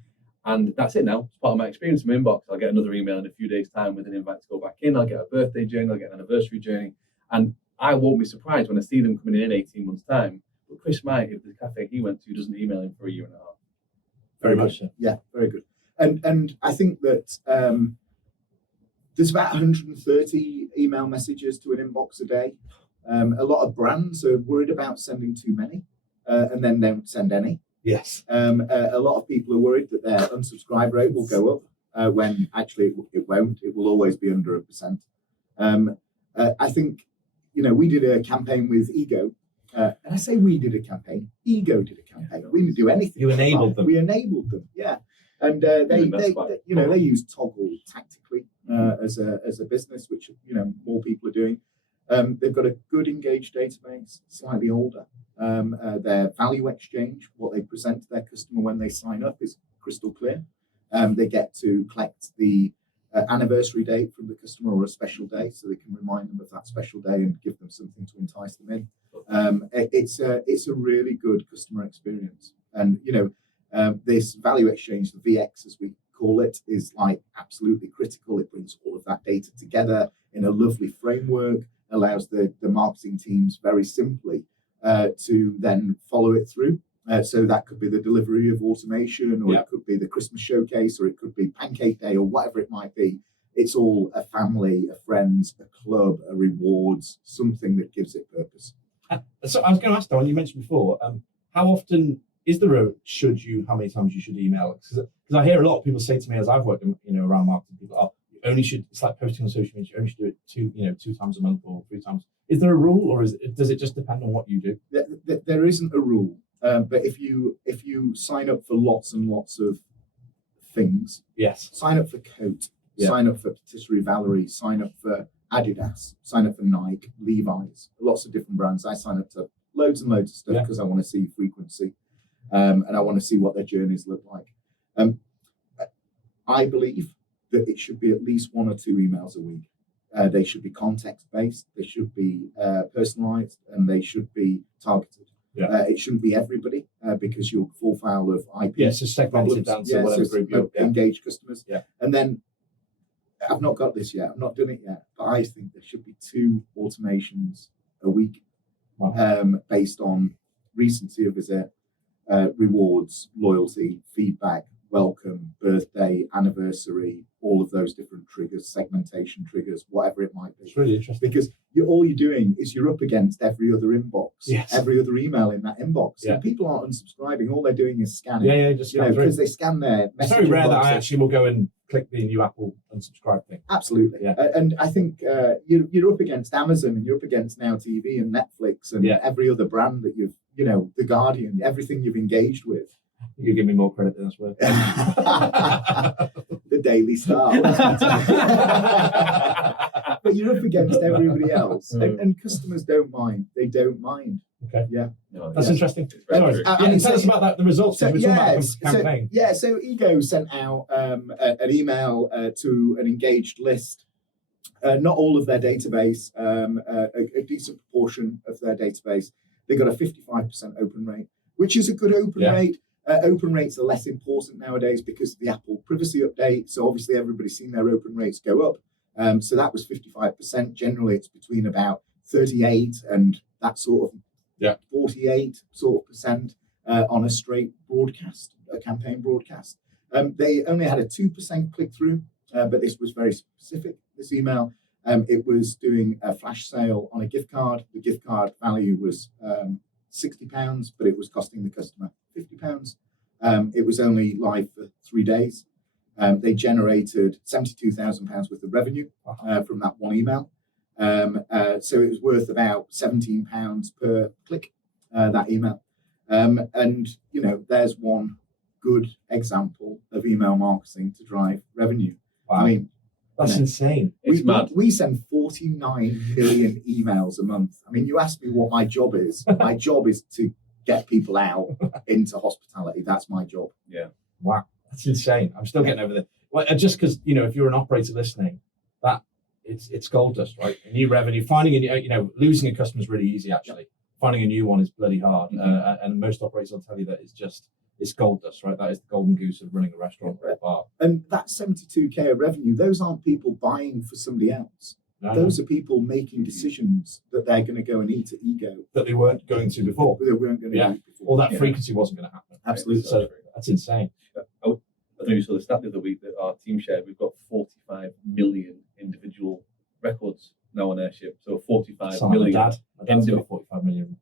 And that's it now. It's part of my experience in my inbox. I'll get another email in a few days' time with an invite to go back in. I'll get a birthday journey. I'll get an anniversary journey. And I won't be surprised when I see them coming in 18 months' time. But Chris might, if the cafe he went to doesn't email him for a year and a half. Very much so. Yeah, very good. And I think that there's about 130 email messages to an inbox a day. A lot of brands are worried about sending too many and then don't send any. Yes. A lot of people are worried that their unsubscribe rate will go up when actually it won't. It will always be under 1%. I think, we did a campaign with Ego. And I say we did a campaign. Ego did a campaign. We didn't do anything. You enabled them. We enabled them. Yeah. And they use Toggle tactically as a business, which more people are doing. They've got a good engaged database, slightly older. Their value exchange, what they present to their customer when they sign up, is crystal clear. They get to collect the anniversary date from the customer or a special day, so they can remind them of that special day and give them something to entice them in. It's a really good customer experience, and this value exchange, the VX as we call it, is like absolutely critical. It brings all of that data together in a lovely framework, allows the marketing teams very simply to then follow it through. So that could be the delivery of automation, or it could be the Christmas showcase, or it could be Pancake Day, or whatever it might be. It's all a family, a friends, a club, a rewards, something that gives it purpose. So I was going to ask, though, you mentioned before, how often is there how many times you should email? Because I hear a lot of people say to me, as I've worked around marketing, people, it's like posting on social media, you only should do it 2 times a month or 3 times. Is there a rule, or does it just depend on what you do? There isn't a rule. But if you sign up for lots and lots of things, yes, sign up for Coat, sign up for Patisserie Valerie, sign up for Adidas, sign up for Nike, Levi's, lots of different brands. I sign up to loads and loads of stuff because I want to see frequency, and I want to see what their journeys look like. I believe that it should be at least 1 or 2 emails a week. They should be context-based, they should be personalized, and they should be targeted. It shouldn't be everybody because you'll fall foul of IP. Yes, it's segmented down to whatever group you're engaged customers. Yeah. And then I've not got this yet. I've not done it yet, but I think there should be 2 automations a week based on recency of visit, rewards, loyalty, feedback, welcome, birthday, anniversary, all of those different triggers, segmentation triggers, whatever it might be. It's really interesting. Because all you're doing is you're up against every other inbox, every other email in that inbox. Yeah. And people aren't unsubscribing. All they're doing is scanning. Just scan through. Because they scan their message. It's very rare that I inboxes. actually will go and click the new Apple unsubscribe thing. Absolutely. Yeah. And I think you're up against Amazon, and you're up against Now TV and Netflix and every other brand that you've, The Guardian, everything you've engaged with. You give me more credit than it's worth. The Daily Star. But you're up against everybody else. And customers don't mind. They don't mind. Okay. Yeah. No, That's interesting. Very true. Tell us about the results. So, We're talking about the campaign. So Ego sent out an email to an engaged list. Not all of their database, a decent proportion of their database. They got a 55% open rate, which is a good open rate. Open rates are less important nowadays because of the Apple privacy update. So obviously everybody's seen their open rates go up. So that was 55%. Generally, it's between about 38 and that sort of 48 sort of percent on a straight broadcast, a campaign broadcast. They only had a 2% click through, but this was very specific, this email. It was doing a flash sale on a gift card. The gift card value was £60, but it was costing the customer £50. It was only live for 3 days. They generated £72,000 worth of revenue from that one email. So it was worth about £17 per click, that email. And, there's one good example of email marketing to drive revenue. Wow. I mean, That's insane. It's mad. We send 49 million emails a month. I mean, you asked me what my job is. My job is to get people out into hospitality. That's my job. Yeah. Wow, that's insane. I'm still getting over that. Well, just because, if you're an operator listening, that it's gold dust, right? A new revenue, finding losing a customer is really easy, actually. Finding a new one is bloody hard. And most operators will tell you that it's gold dust, right? That is the golden goose of running a restaurant or a bar. And that 72K of revenue, those aren't people buying for somebody else. No, Those are people making decisions that they're going to go and eat at Ego. that they weren't going to before. They weren't going to Yeah. eat before. Or that frequency wasn't going to happen. Absolutely. So that's insane. I don't know if you saw the stat the other week that our team shared. We've got 45 million individual records now on Airship. So 45 Sound like million. my dad's got 45 million.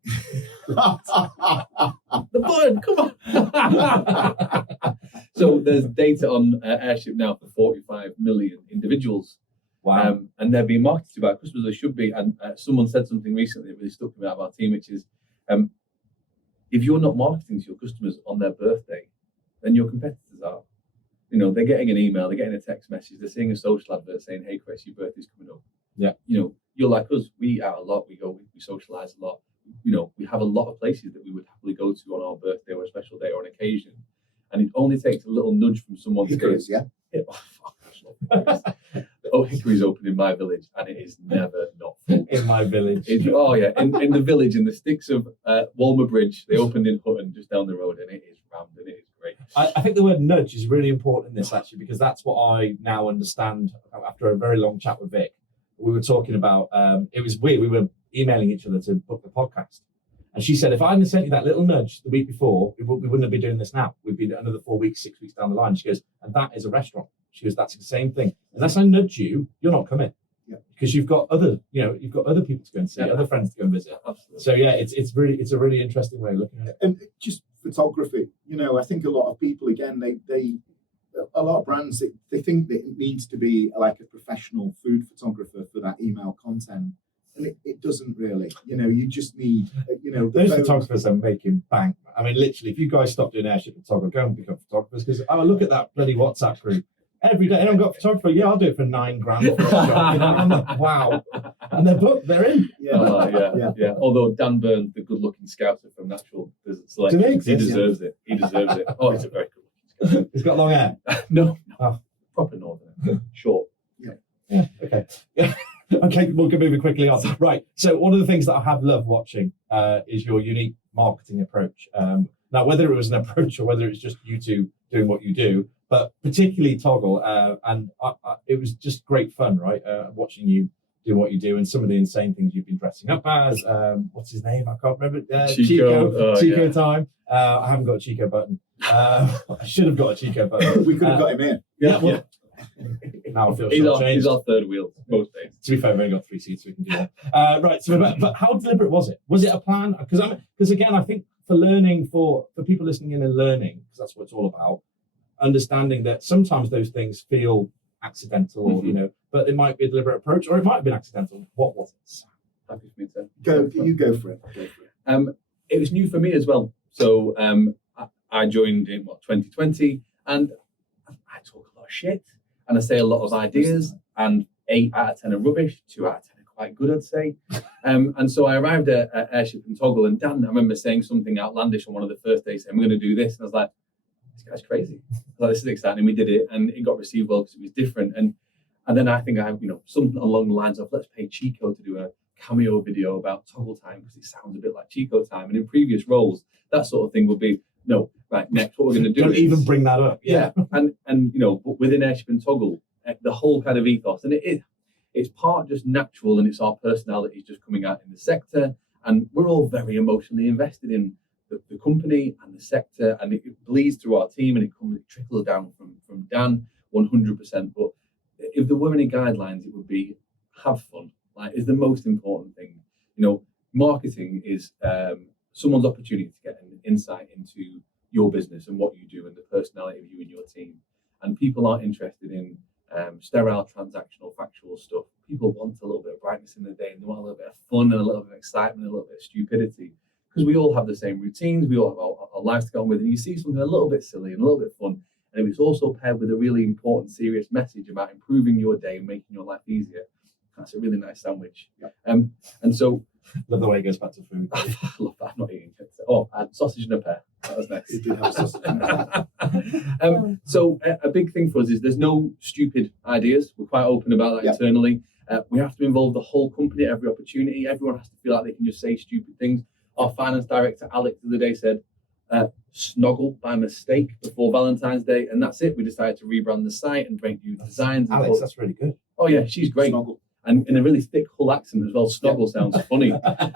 The button, come on. So there's data on Airship now for 45 million individuals. Wow. And they're being marketed to by customers. They should be. And someone said something recently that really stuck with me out of our team, which is if you're not marketing to your customers on their birthday, then your competitors are. They're getting an email, they're getting a text message, they're seeing a social advert saying, "Hey, Chris, your birthday's coming up." Yeah. You're like us. We out a lot. We go. We socialize a lot. We have a lot of places that we would happily go to on our birthday or a special day or an occasion, and it only takes a little nudge from someone to Hickories, yeah. Oh, Hickory's open in my village, and it is never not full. In my village. In the village, in the sticks of Walmer Bridge, they opened in Hutton just down the road, and it is rammed, and it is great. I think the word nudge is really important in this, actually, because that's what I now understand after a very long chat with Vic. We were talking about, it was weird, we were emailing each other to book the podcast. And she said, if I hadn't sent you that little nudge the week before, we wouldn't have been doing this now. We'd be another 4 weeks, 6 weeks down the line. She goes, and that is a restaurant. She goes, that's the same thing. Unless I nudge you, you're not coming. Yeah. Because you've got other people to go and see, other friends to go and visit. Absolutely. So yeah, it's a really interesting way of looking at it. And just photography, I think a lot of people, again, a lot of brands, they think that it needs to be like a professional food photographer for that email content. And it doesn't really, you just need, Those photographers are making bank. I mean, literally, if you guys stop doing Airship and Toggle, go and become photographers, because look at that bloody WhatsApp group. Every day, anyone got a photographer? Yeah, I'll do it for $9 for a shot. I'm like, wow. And they're booked, they're in. Yeah. Although Dan Burns, the good-looking scouter from Natural Visits, Do they exist? he deserves it. He deserves it. Oh, he's a very good-looking scouter. He's got long hair. No. Oh. Proper northerner. Short. Yeah. Okay. Okay, we'll go moving quickly on. Right. So one of the things that I have loved watching is your unique marketing approach. Now, whether it was an approach or whether it's just you two doing what you do, but particularly Toggle, and it was just great fun, right? Watching you do what you do and some of the insane things you've been dressing up as. What's his name? I can't remember. Chico time. I haven't got a Chico button. I should have got a Chico button. We could have got him in. Yeah. Now I feel He's our third wheel most days. To be fair, we've only got 3 seats, so we can do that. Right. So, but how deliberate was it? Was it a plan? Because again, I think for learning, for people listening in and learning, because that's what it's all about, understanding that sometimes those things feel accidental, but it might be a deliberate approach, or it might have been accidental. What was it? Happy for me to Go for it. It was new for me as well. So I joined in 2020, and I talk a lot of shit, and I say a lot of ideas, and 8 out of 10 are rubbish, 2 out of 10 are quite good, I'd say. And so I arrived at Airship and Toggle, and Dan, I remember saying something outlandish on one of the first days, saying, we're going to do this. And I was like, this guy's crazy. I was like, this is exciting. We did it, and it got received well because it was different. And then I think I have, something along the lines of, let's pay Chico to do a cameo video about Toggle time because it sounds a bit like Chico time. And in previous roles, that sort of thing would be, no, right, next, what we're going to do Don't even bring that up. Yeah. And but within Airship and Toggle, the whole kind of ethos, and it's part just natural, and it's our personalities just coming out in the sector, and we're all very emotionally invested in the company and the sector, and it bleeds through our team, and it trickles down from Dan 100%. But if there were any guidelines, it would be have fun. Like, is the most important thing. Marketing is someone's opportunity to get an insight into your business and what you do and the personality of you and your team. And people aren't interested in sterile, transactional, factual stuff. People want a little bit of brightness in the day, and they want a little bit of fun and a little bit of excitement and a little bit of stupidity, because we all have the same routines, we all have our lives to go on with, and you see something a little bit silly and a little bit fun, and if it's also paired with a really important, serious message about improving your day and making your life easier, that's a really nice sandwich. Yep. And so Love the way it goes back to food. I love that. I'm not eating it. Oh, I had sausage and a pear. That was nice. It did have sausage. So a big thing for us is there's no stupid ideas. We're quite open about that Yep. internally. We have to involve the whole company at every opportunity. Everyone has to feel like they can just say stupid things. Our finance director, Alex, the other day said, snoggle by mistake before Valentine's Day. And that's it. We decided to rebrand the site and bring new designs. And Alex, that's really good. oh, yeah, she's great. Snoggle. And in a really thick Hull accent as well. Snoggle sounds funny.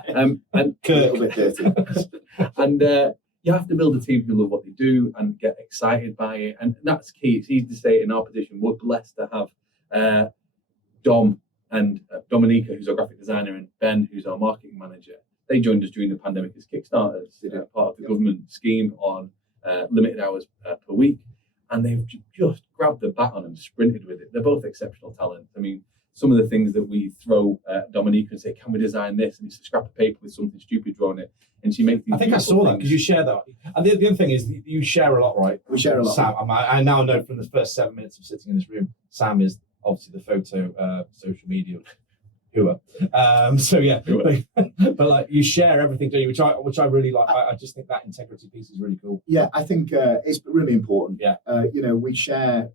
And A little bit dirty. and you have to build a team who love what they do and get excited by it. And that's key. It's easy to say in our position, we're blessed to have Dom and Dominica, who's our graphic designer, and Ben, who's our marketing manager. They joined us during the pandemic as Kickstarters, part of the government scheme on limited hours per week. And they've just grabbed the baton and sprinted with it. They're both exceptional talent. I mean, some of the things that we throw at Dominica and say, can we design this? And it's a scrap of paper with something stupid drawn it. And she makes these I think I beautiful saw that things. because you share that. And the other thing is you share a lot, right? We share a lot. Sam, I now know from the first 7 minutes of sitting in this room, Sam is obviously the photo social media hooer. So yeah, but like you share everything, don't you? Which I really like. I just think that integrity piece is really cool. Yeah, I think it's really important. Yeah. We share.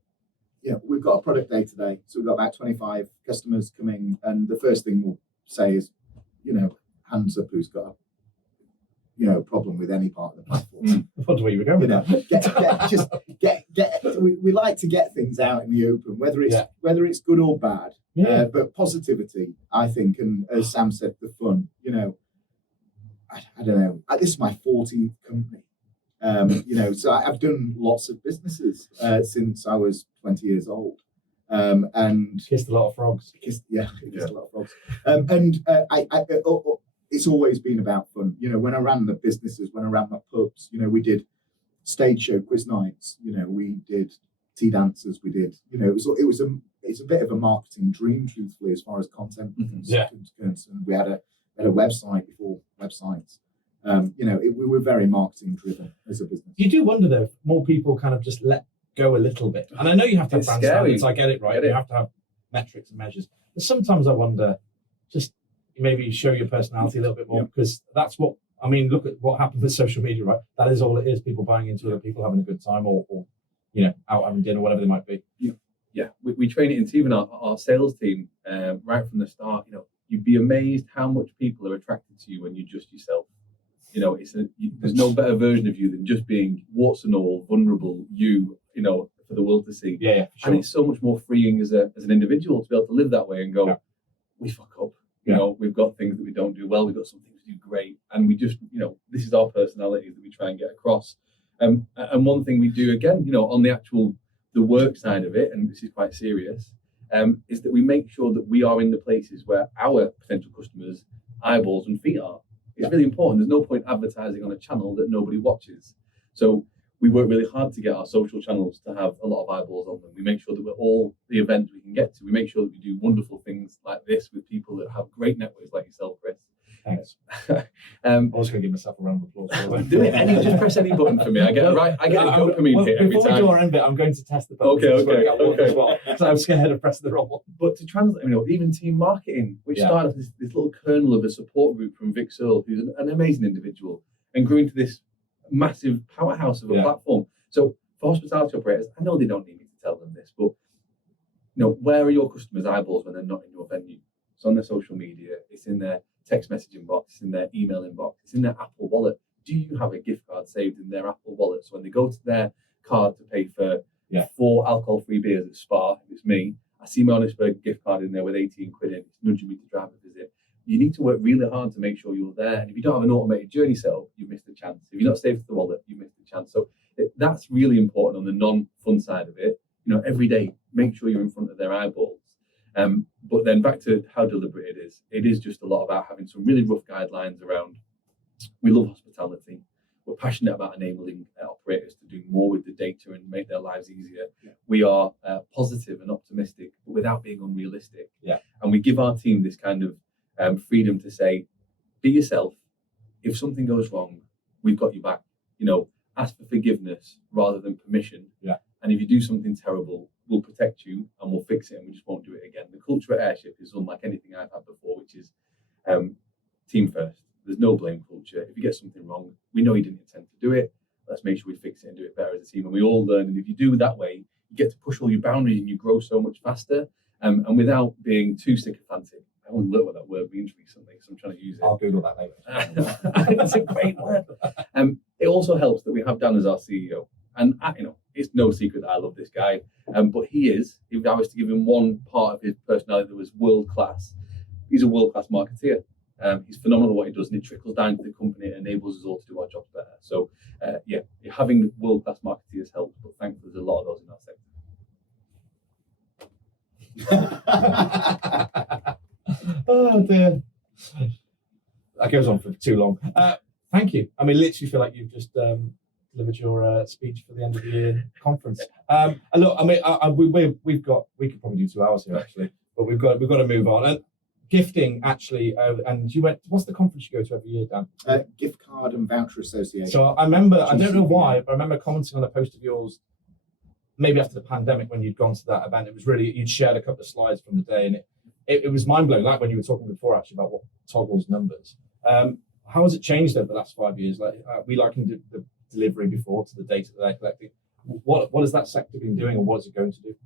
We've got a product day today, so we've got about 25 customers coming, and the first thing we'll say is, hands up who's got a problem with any part of the platform. I wonder where you were going with that. We like to get things out in the open, whether it's good or bad. Yeah. But positivity, I think, and as Sam said, the fun. I don't know. This is my 14th company. So I've done lots of businesses since I was 20 years old, and Kissed a lot of frogs. kissed a lot of frogs. It's always been about fun. When I ran the businesses, when I ran my pubs, we did stage show quiz nights. We did tea dances. We did. It's a bit of a marketing dream, truthfully, as far as content is concerned. We had a website before websites. We were very marketing driven as a business. You do wonder though, if more people kind of just let go a little bit. And I know you have to have It's brand scary. standards. I get it, right? You have to have metrics and measures. But sometimes I wonder, just maybe show your personality a little bit more, because that's what I mean. Look at what happened with social media, right? That is all it is. People buying into other people, having a good time, or out having dinner, whatever they might be. Yeah, we train it into even our sales team right from the start. You'd be amazed how much people are attracted to you when you're just yourself. There's no better version of you than just being warts and all, vulnerable, for the world to see. Yeah, sure. And it's so much more freeing as an individual to be able to live that way and go, we fuck up. We've got things that we don't do well. We've got some things to do great. And we just, this is our personality that we try and get across. And one thing we do again, on the work side of it, and this is quite serious, is that we make sure that we are in the places where our potential customers' eyeballs and feet are. It's really important. There's no point advertising on a channel that nobody watches. So we work really hard to get our social channels to have a lot of eyeballs on them. We make sure that we're all the events we can get to. We make sure that we do wonderful things like this with people that have great networks like yourself, Chris. Thanks. I was going to give myself a round of applause. Do it. Just press any button for me. I get a dopamine hit every before time. we do our end bit, I'm going to test the button. Okay. As well, because I'm scared of pressing the wrong one. But to translate, even team marketing, which started off this little kernel of a support group from Vic Searle, who's an amazing individual, and grew into this massive powerhouse of a platform. So for hospitality operators, I know they don't need me to tell them this, but where are your customers' eyeballs when they're not in your venue? It's on their social media, it's in their text message inbox, it's in their email inbox, it's in their Apple Wallet. Do you have a gift card saved in their Apple Wallet? So when they go to their card to pay for 4 alcohol-free beers at Spa, if it's me, I see my Honestburg gift card in there with 18 quid in, it's nudging me to drive a visit. You need to work really hard to make sure you're there. And if you don't have an automated journey set up, you've missed a chance. If you're not saved to the wallet, you've missed a chance. So that's really important on the non-fun side of it. Every day, make sure you're in front of their eyeballs. But then back to how deliberate it is just a lot about having some really rough guidelines around, we love hospitality. We're passionate about enabling operators to do more with the data and make their lives easier. Yeah. We are positive and optimistic, but without being unrealistic. Yeah. And we give our team this kind of freedom to say, be yourself. If something goes wrong, we've got you back. Ask for forgiveness rather than permission. Yeah. And if you do something terrible, we'll protect you and we'll fix it and we just won't do it again. The culture at Airship is unlike anything I've had before, which is team first. There's no blame culture. If you get something wrong, we know you didn't intend to do it. Let's make sure we fix it and do it better as a team. And we all learn. And if you do it that way, you get to push all your boundaries and you grow so much faster. And without being too sycophantic. I haven't learned what that word means recently, so I'm trying to use it. I'll Google that later. It's a great word. It also helps that we have Dan as our CEO. And, it's no secret that I love this guy. But he is, if I was to give him one part of his personality that was world-class, he's a world-class marketeer. He's phenomenal at what he does, and it trickles down to the company and enables us all to do our jobs better. So, having world-class marketeers helps, but thankfully there's a lot of those in our sector. Oh dear. That goes on for too long. Thank you. I mean, literally feel like you've just delivered your speech for the end of the year conference. Look, I mean, we could probably do 2 hours here actually, but we've got to move on. And gifting actually, and you went. What's the conference you go to every year, Dan? Gift Card and Voucher Association. So I remember. I don't know why, but I remember commenting on a post of yours, maybe after the pandemic when you'd gone to that event. It was really you'd shared a couple of slides from the day, and it was mind blowing. Like when you were talking before, actually about what Toggle's numbers. How has it changed over the last 5 years? Like we likened the delivery before to the data that they're collecting. What has that sector been doing, and what is it going to do?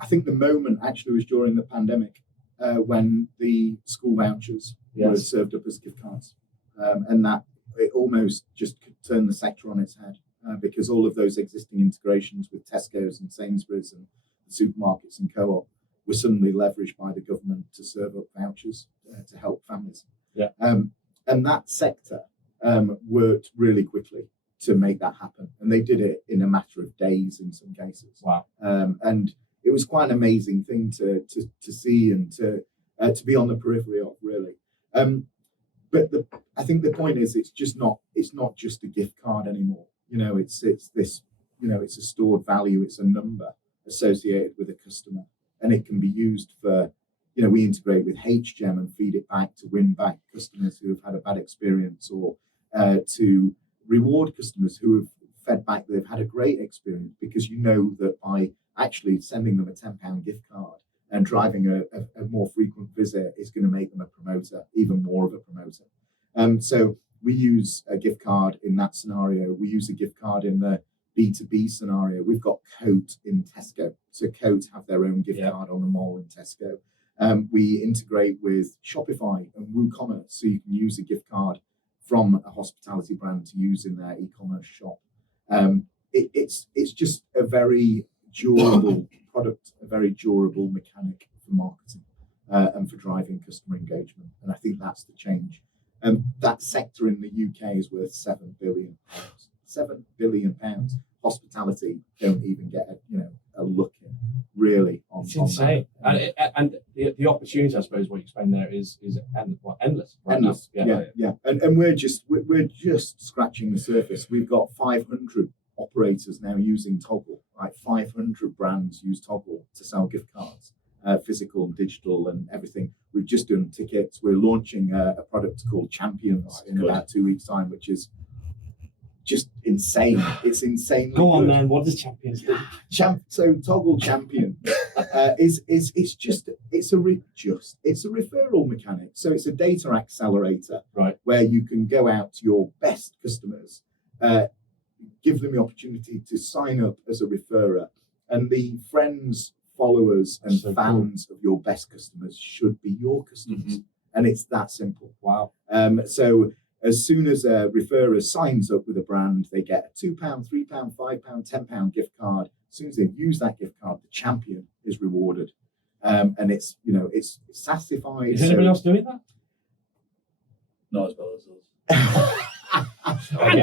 I think the moment actually was during the pandemic when the school vouchers were served up as gift cards, and that it almost just turned the sector on its head because all of those existing integrations with Tesco's and Sainsbury's and the supermarkets and co-op were suddenly leveraged by the government to serve up vouchers to help families. Yeah. And that sector worked really quickly to make that happen. And they did it in a matter of days in some cases. Wow. And it was quite an amazing thing to see and to be on the periphery of, really. But I think the point is it's not just a gift card anymore. It's this, it's a stored value, it's a number associated with a customer. And it can be used for, we integrate with HGEM and feed it back to win back customers who have had a bad experience, or to reward customers who have fed back that they've had a great experience, because you know that by actually sending them a £10 gift card and driving a more frequent visit is going to make them a promoter, even more of a promoter. So we use a gift card in that scenario. We use a gift card in the B2B scenario. We've got Coat in Tesco. So Coat have their own gift card on the mall in Tesco. We integrate with Shopify and WooCommerce, so you can use a gift card from a hospitality brand to use in their e-commerce shop. It's just a very durable product, a very durable mechanic for marketing and for driving customer engagement. And I think that's the change. That sector in the UK is worth £7 billion. £7 billion. Hospitality don't even get a look in, really. It's insane. That. And the opportunity, I suppose, what you explained there is endless. Right Endless. Now. Yeah. And we're just scratching the surface. We've got 500 operators now using Toggle. Like 500 brands use Toggle to sell gift cards, physical and digital and everything. We've just done tickets. We're launching a product called Champions in about 2 weeks' time, which is just insane. It's insanely Go on, good. man. What does Champions do? So Toggle Champion is it's a referral mechanic. So it's a data accelerator, right, where you can go out to your best customers, give them the opportunity to sign up as a referrer, and the friends, followers, and fans of your best customers should be your customers, and it's that simple. Wow. So as soon as a referrer signs up with a brand, they get a £2, £3, £5, £10 gift card. As soon as they've used that gift card, the champion is rewarded. And it's satisfied. Is anybody else doing that? Not as well as us. I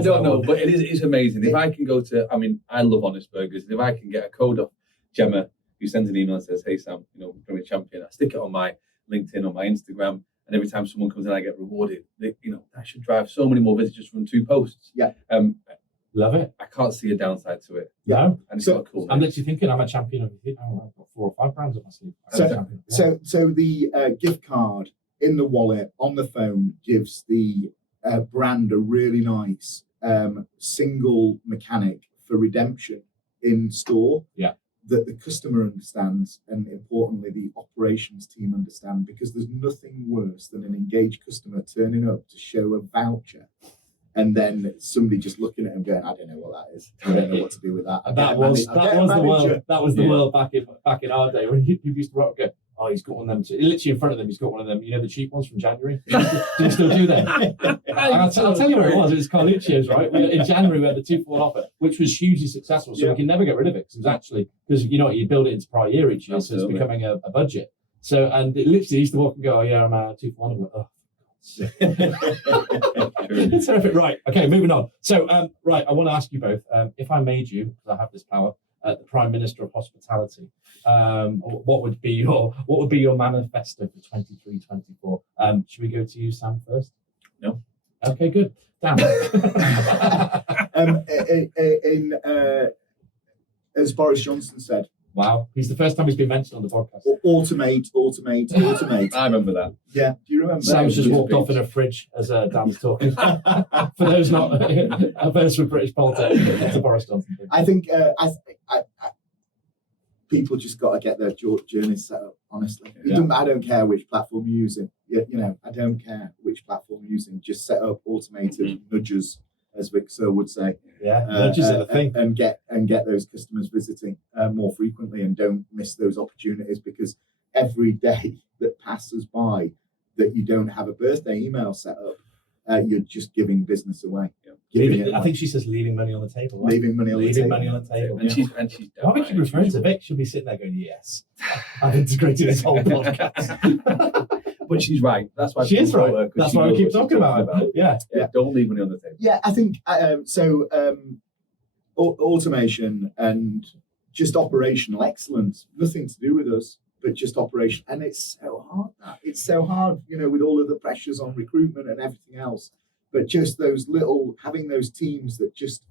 don't know, but it's amazing. If I can go to, I love Honest Burgers. If I can get a code off Gemma, who sends an email and says, "Hey Sam, become a champion," I stick it on my LinkedIn, on my Instagram. And every time someone comes in, I get rewarded. I should drive so many more visitors from 2 posts. Yeah. Love it. I can't see a downside to it. Yeah. And it's not cool. I'm literally thinking I'm a champion of it. I've got 4 or 5 brands up my sleeve. So the gift card in the wallet on the phone gives the brand a really nice single mechanic for redemption in store. Yeah. That the customer understands, and importantly, the operations team understand, because there's nothing worse than an engaged customer turning up to show a voucher and then somebody just looking at them going, I don't know what that is. I don't know what to do with that. That was the world back in our day when you used to go, oh, he's got one of them. Literally in front of them, he's got one of them. You know the cheap ones from January. Do you still do that? I'll tell you where it was. It was Carluccio's, right? In January we had the 2-for-1 offer, which was hugely successful. So we can never get rid of it because it was actually you build it into prior year each year, so it's becoming a budget. So and it literally used to walk and go, oh yeah, I'm 2-for-1. I'm like, oh. It's terrific. Right. Okay. Moving on. So, right. I want to ask you both. If I made you, because I have this power, the Prime Minister of Hospitality, what would be your manifesto for 23-24? Should we go to you, Sam, first? No. Okay. Good. Dan. As Boris Johnson said. Wow, he's the first time he's been mentioned on the podcast. Automate. I remember that. Yeah, do you remember? Sam's just walked off in a fridge as Dan's talking. For those not averse with British politics, it's a Boris Johnson thing. I think I people just got to get their journeys set up. Honestly, I don't care which platform you're using. I don't care which platform you're using. Just set up automated nudges, as Vic Sir would say. Yeah, nudges are the thing. And get those customers visiting more frequently, and don't miss those opportunities, because every day that passes by that you don't have a birthday email set up, you're just giving business away. I think she says leaving money on the table. Right? Leaving money on the table. And she's why would you refer to Vic? She'll be sitting there going, yes, I've integrated this whole podcast. But she's right. That's why she is right. That's why we keep talking about it. Yeah. Don't leave money on the table. Yeah, I think so. Automation and just operational excellence, nothing to do with us, but just operation. And it's so hard. It's so hard, with all of the pressures on recruitment and everything else. But just having those teams that just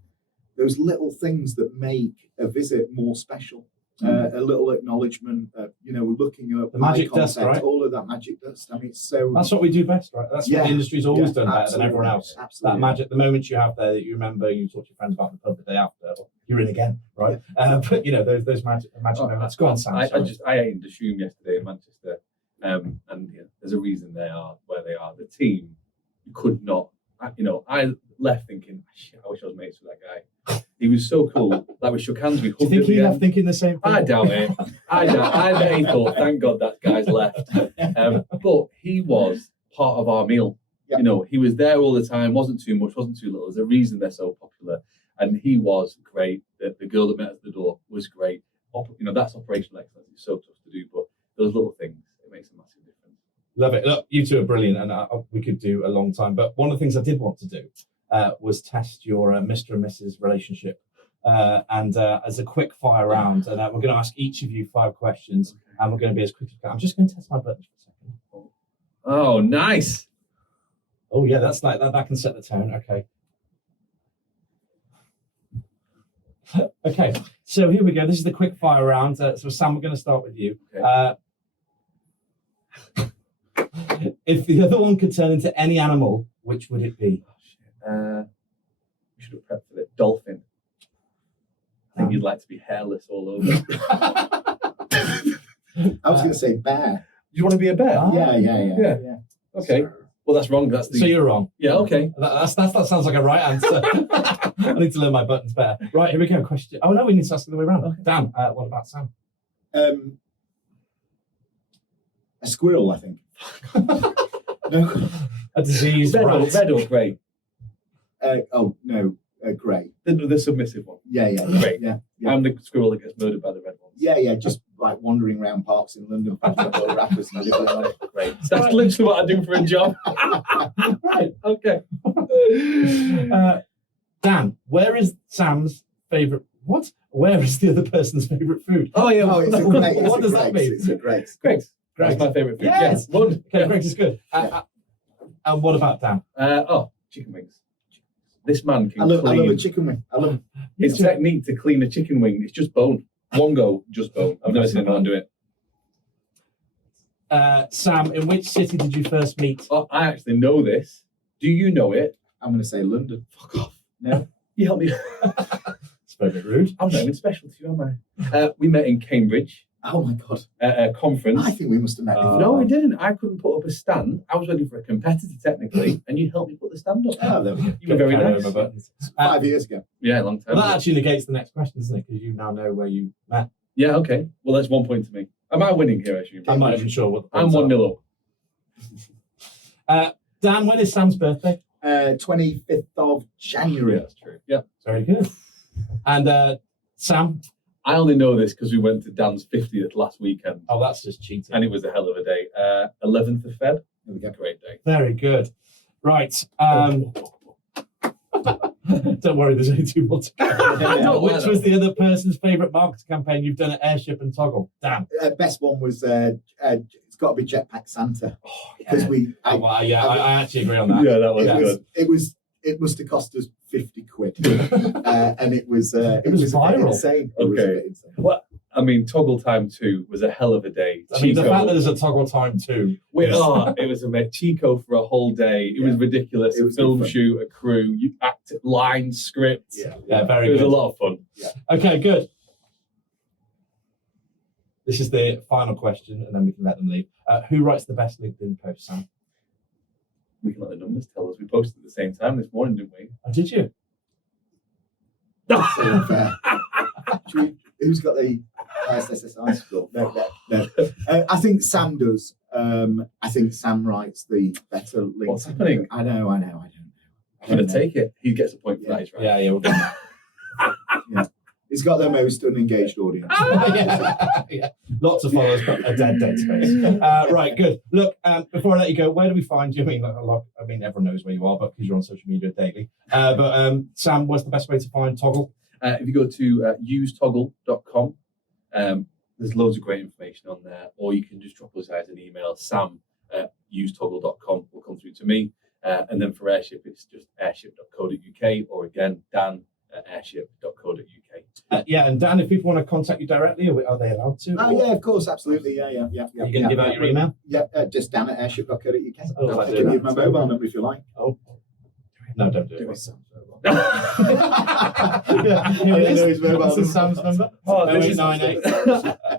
those little things that make a visit more special. A little acknowledgement, looking up the magic dust, right? All of that magic dust. I mean, that's what we do best, right? That's what the industry's always done better than everyone else. Absolutely. That magic, the moment you have there that you remember, you talk to your friends about the pub the day after, you're in again, right? But those magic moments. Go on, Sam. I ate in Dishoom yesterday in Manchester, and there's a reason they are where they are. The team could not. I left thinking, shit, I wish I was mates with that guy. He was so cool. Like, we shook hands. We hugged. Do you think he left thinking the same thing? I doubt it. I bet he thought, thank God that guy's left. But he was part of our meal. Yeah. He was there all the time. Wasn't too much. Wasn't too little. There's a reason they're so popular. And he was great. The girl that met us at the door was great. That's operational excellence. It's so tough to do, but those little things, it makes a massive difference. Love it. Look, you two are brilliant, and we could do a long time. But one of the things I did want to do was test your Mr. and Mrs. relationship. And as a quick fire round, and we're going to ask each of you 5 questions, and we're going to be as quick as we can. I'm just going to test my buttons for a second. Oh, nice. Oh, yeah, that's like that. That can set the tone. Okay. Okay, so here we go. This is the quick fire round. So, Sam, we're going to start with you. Okay. If the other one could turn into any animal, which would it be? We should have prepped for it. Dolphin. I think you'd like to be hairless all over. I was going to say bear. You want to be a bear? Yeah. Okay. Well, that's wrong. So you're wrong. Yeah. Okay. That sounds like a right answer. I need to learn my buttons better. Right, here we go. Question. Oh no, we need to ask it the way around. Okay. Dan, what about Sam? A squirrel, I think. No. A disease. Red or grey? Grey. The submissive one. Yeah. Great. Yeah. I'm the squirrel that gets murdered by the red ones. Yeah. Just like wandering around parks in London, little rappers and everything. Great. That's literally what I do for a job. Right. Okay. Dan, where is Sam's favourite? What? Where is the other person's favourite food? Oh yeah. Oh, it's a Greggs. What does that mean? It's a Greggs. Greggs. That's my favourite food. Yes. Good. Okay, Greggs is good. And what about Dan? Chicken wings. This man can I love clean. a chicken wing. I love His technique to clean a chicken wing, it's just bone. One go, just bone. I've never seen anyone do it. Sam, in which city did you first meet? Oh, I actually know this. Do you know it? I'm going to say London. Fuck off. No. You help me. It's a bit rude. I'm not even special to you, am I? We met in Cambridge Oh my God. at a conference. I think we must have met before. No, we didn't. I couldn't put up a stand. I was ready for a competitor, technically, and you helped me put the stand up. Oh, there we go. You were very Carry nice. over buttons. 5 years ago. Yeah, a long time Well, that ago. actually negates the next question, doesn't it? Because you now know where you met. Yeah, okay. Well, that's 1 point to me. Am I winning here, I assume? I'm not even sure what the I'm points 1-0 up. Dan, when is Sam's birthday? 25th of January. Yeah, that's true. Yeah. Very good. And Sam? I only know this because we went to Dan's 50th last weekend, Oh, that's just cheating. and it was a hell of a day. 11th of Feb. There we go. Great day. Very good. Right. Don't worry, there's only 2 more to go. Which was the other person's favourite marketing campaign you've done at Airship and Toggle? Dan. Best one was it's got to be Jetpack Santa because I actually agree on that. Yeah, that was good. It must have cost us 50 quid, and it was viral. Insane. It was a bit insane. Well, I mean, Toggle Time 2 was a hell of a day. I mean, the Chico- fact that there's a Toggle Time too. it was a Chico for a whole day. It was ridiculous. It was a film good fun. shoot, a crew, you act, lines, scripts. Yeah, very It was good. a lot of fun. Okay, good. This is the final question, and then we can let them leave. Who writes the best LinkedIn post, Sam? We can let the numbers tell us. We posted at the same time this morning, didn't we? Oh, did you? So unfair. Who's got the highest SSI score? No. I think Sam does. I think Sam writes the better LinkedIn. What's happening? I don't know. I'm going to take it. He gets a point for Yeah. that, he's right. Yeah, we'll do that. He's got the most unengaged audience. yeah. Lots of followers, but a dead database. Right, good. Look, before I let you go, where do we find you? I mean, everyone knows where you are, but because you're on social media daily. But Sam, what's the best way to find Toggle? If you go to usetoggle.com, there's loads of great information on there, or you can just drop us guys an email, sam@usetoggle.com will come through to me. And then for Airship, it's just airship.co.uk, or again, dan@airship.co.uk. Yeah, and Dan, if people want to contact you directly, are they allowed to? Oh yeah, of course, absolutely. Yeah. You going to give out your email? Yeah, just dan@airship.co.uk. Oh, I like can give you that. my mobile number if you like. Oh, no, don't do Do it. it, Sam. Yeah, here it is. His mobile This is Sam's number. Oh, this is 0898.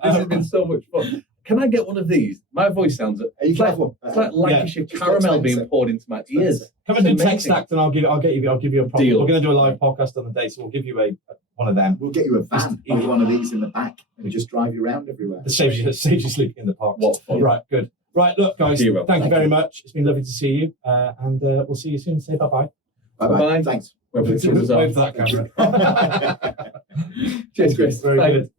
This has been so much fun. Can I get one of these? My voice sounds You it's can like, have one. it's like Lancashire Just caramel being expensive. poured into my ears. Come and do It's Tech amazing. Stacked, and I'll give you a problem. Deal. We're going to do a live podcast on the day, so we'll give you one of them. We'll get you a van with one of these in the back and just drive you around everywhere. It saves you sleeping in the park. What fun. Right, good. Right, look, guys, Hero. thank you Thank very you. much. It's been lovely to see you, and we'll see you soon. Say bye-bye. Bye-bye. Bye. Thanks. Wherever the cameras are. Wave to that camera. Cheers, Chris. Very Bye. good.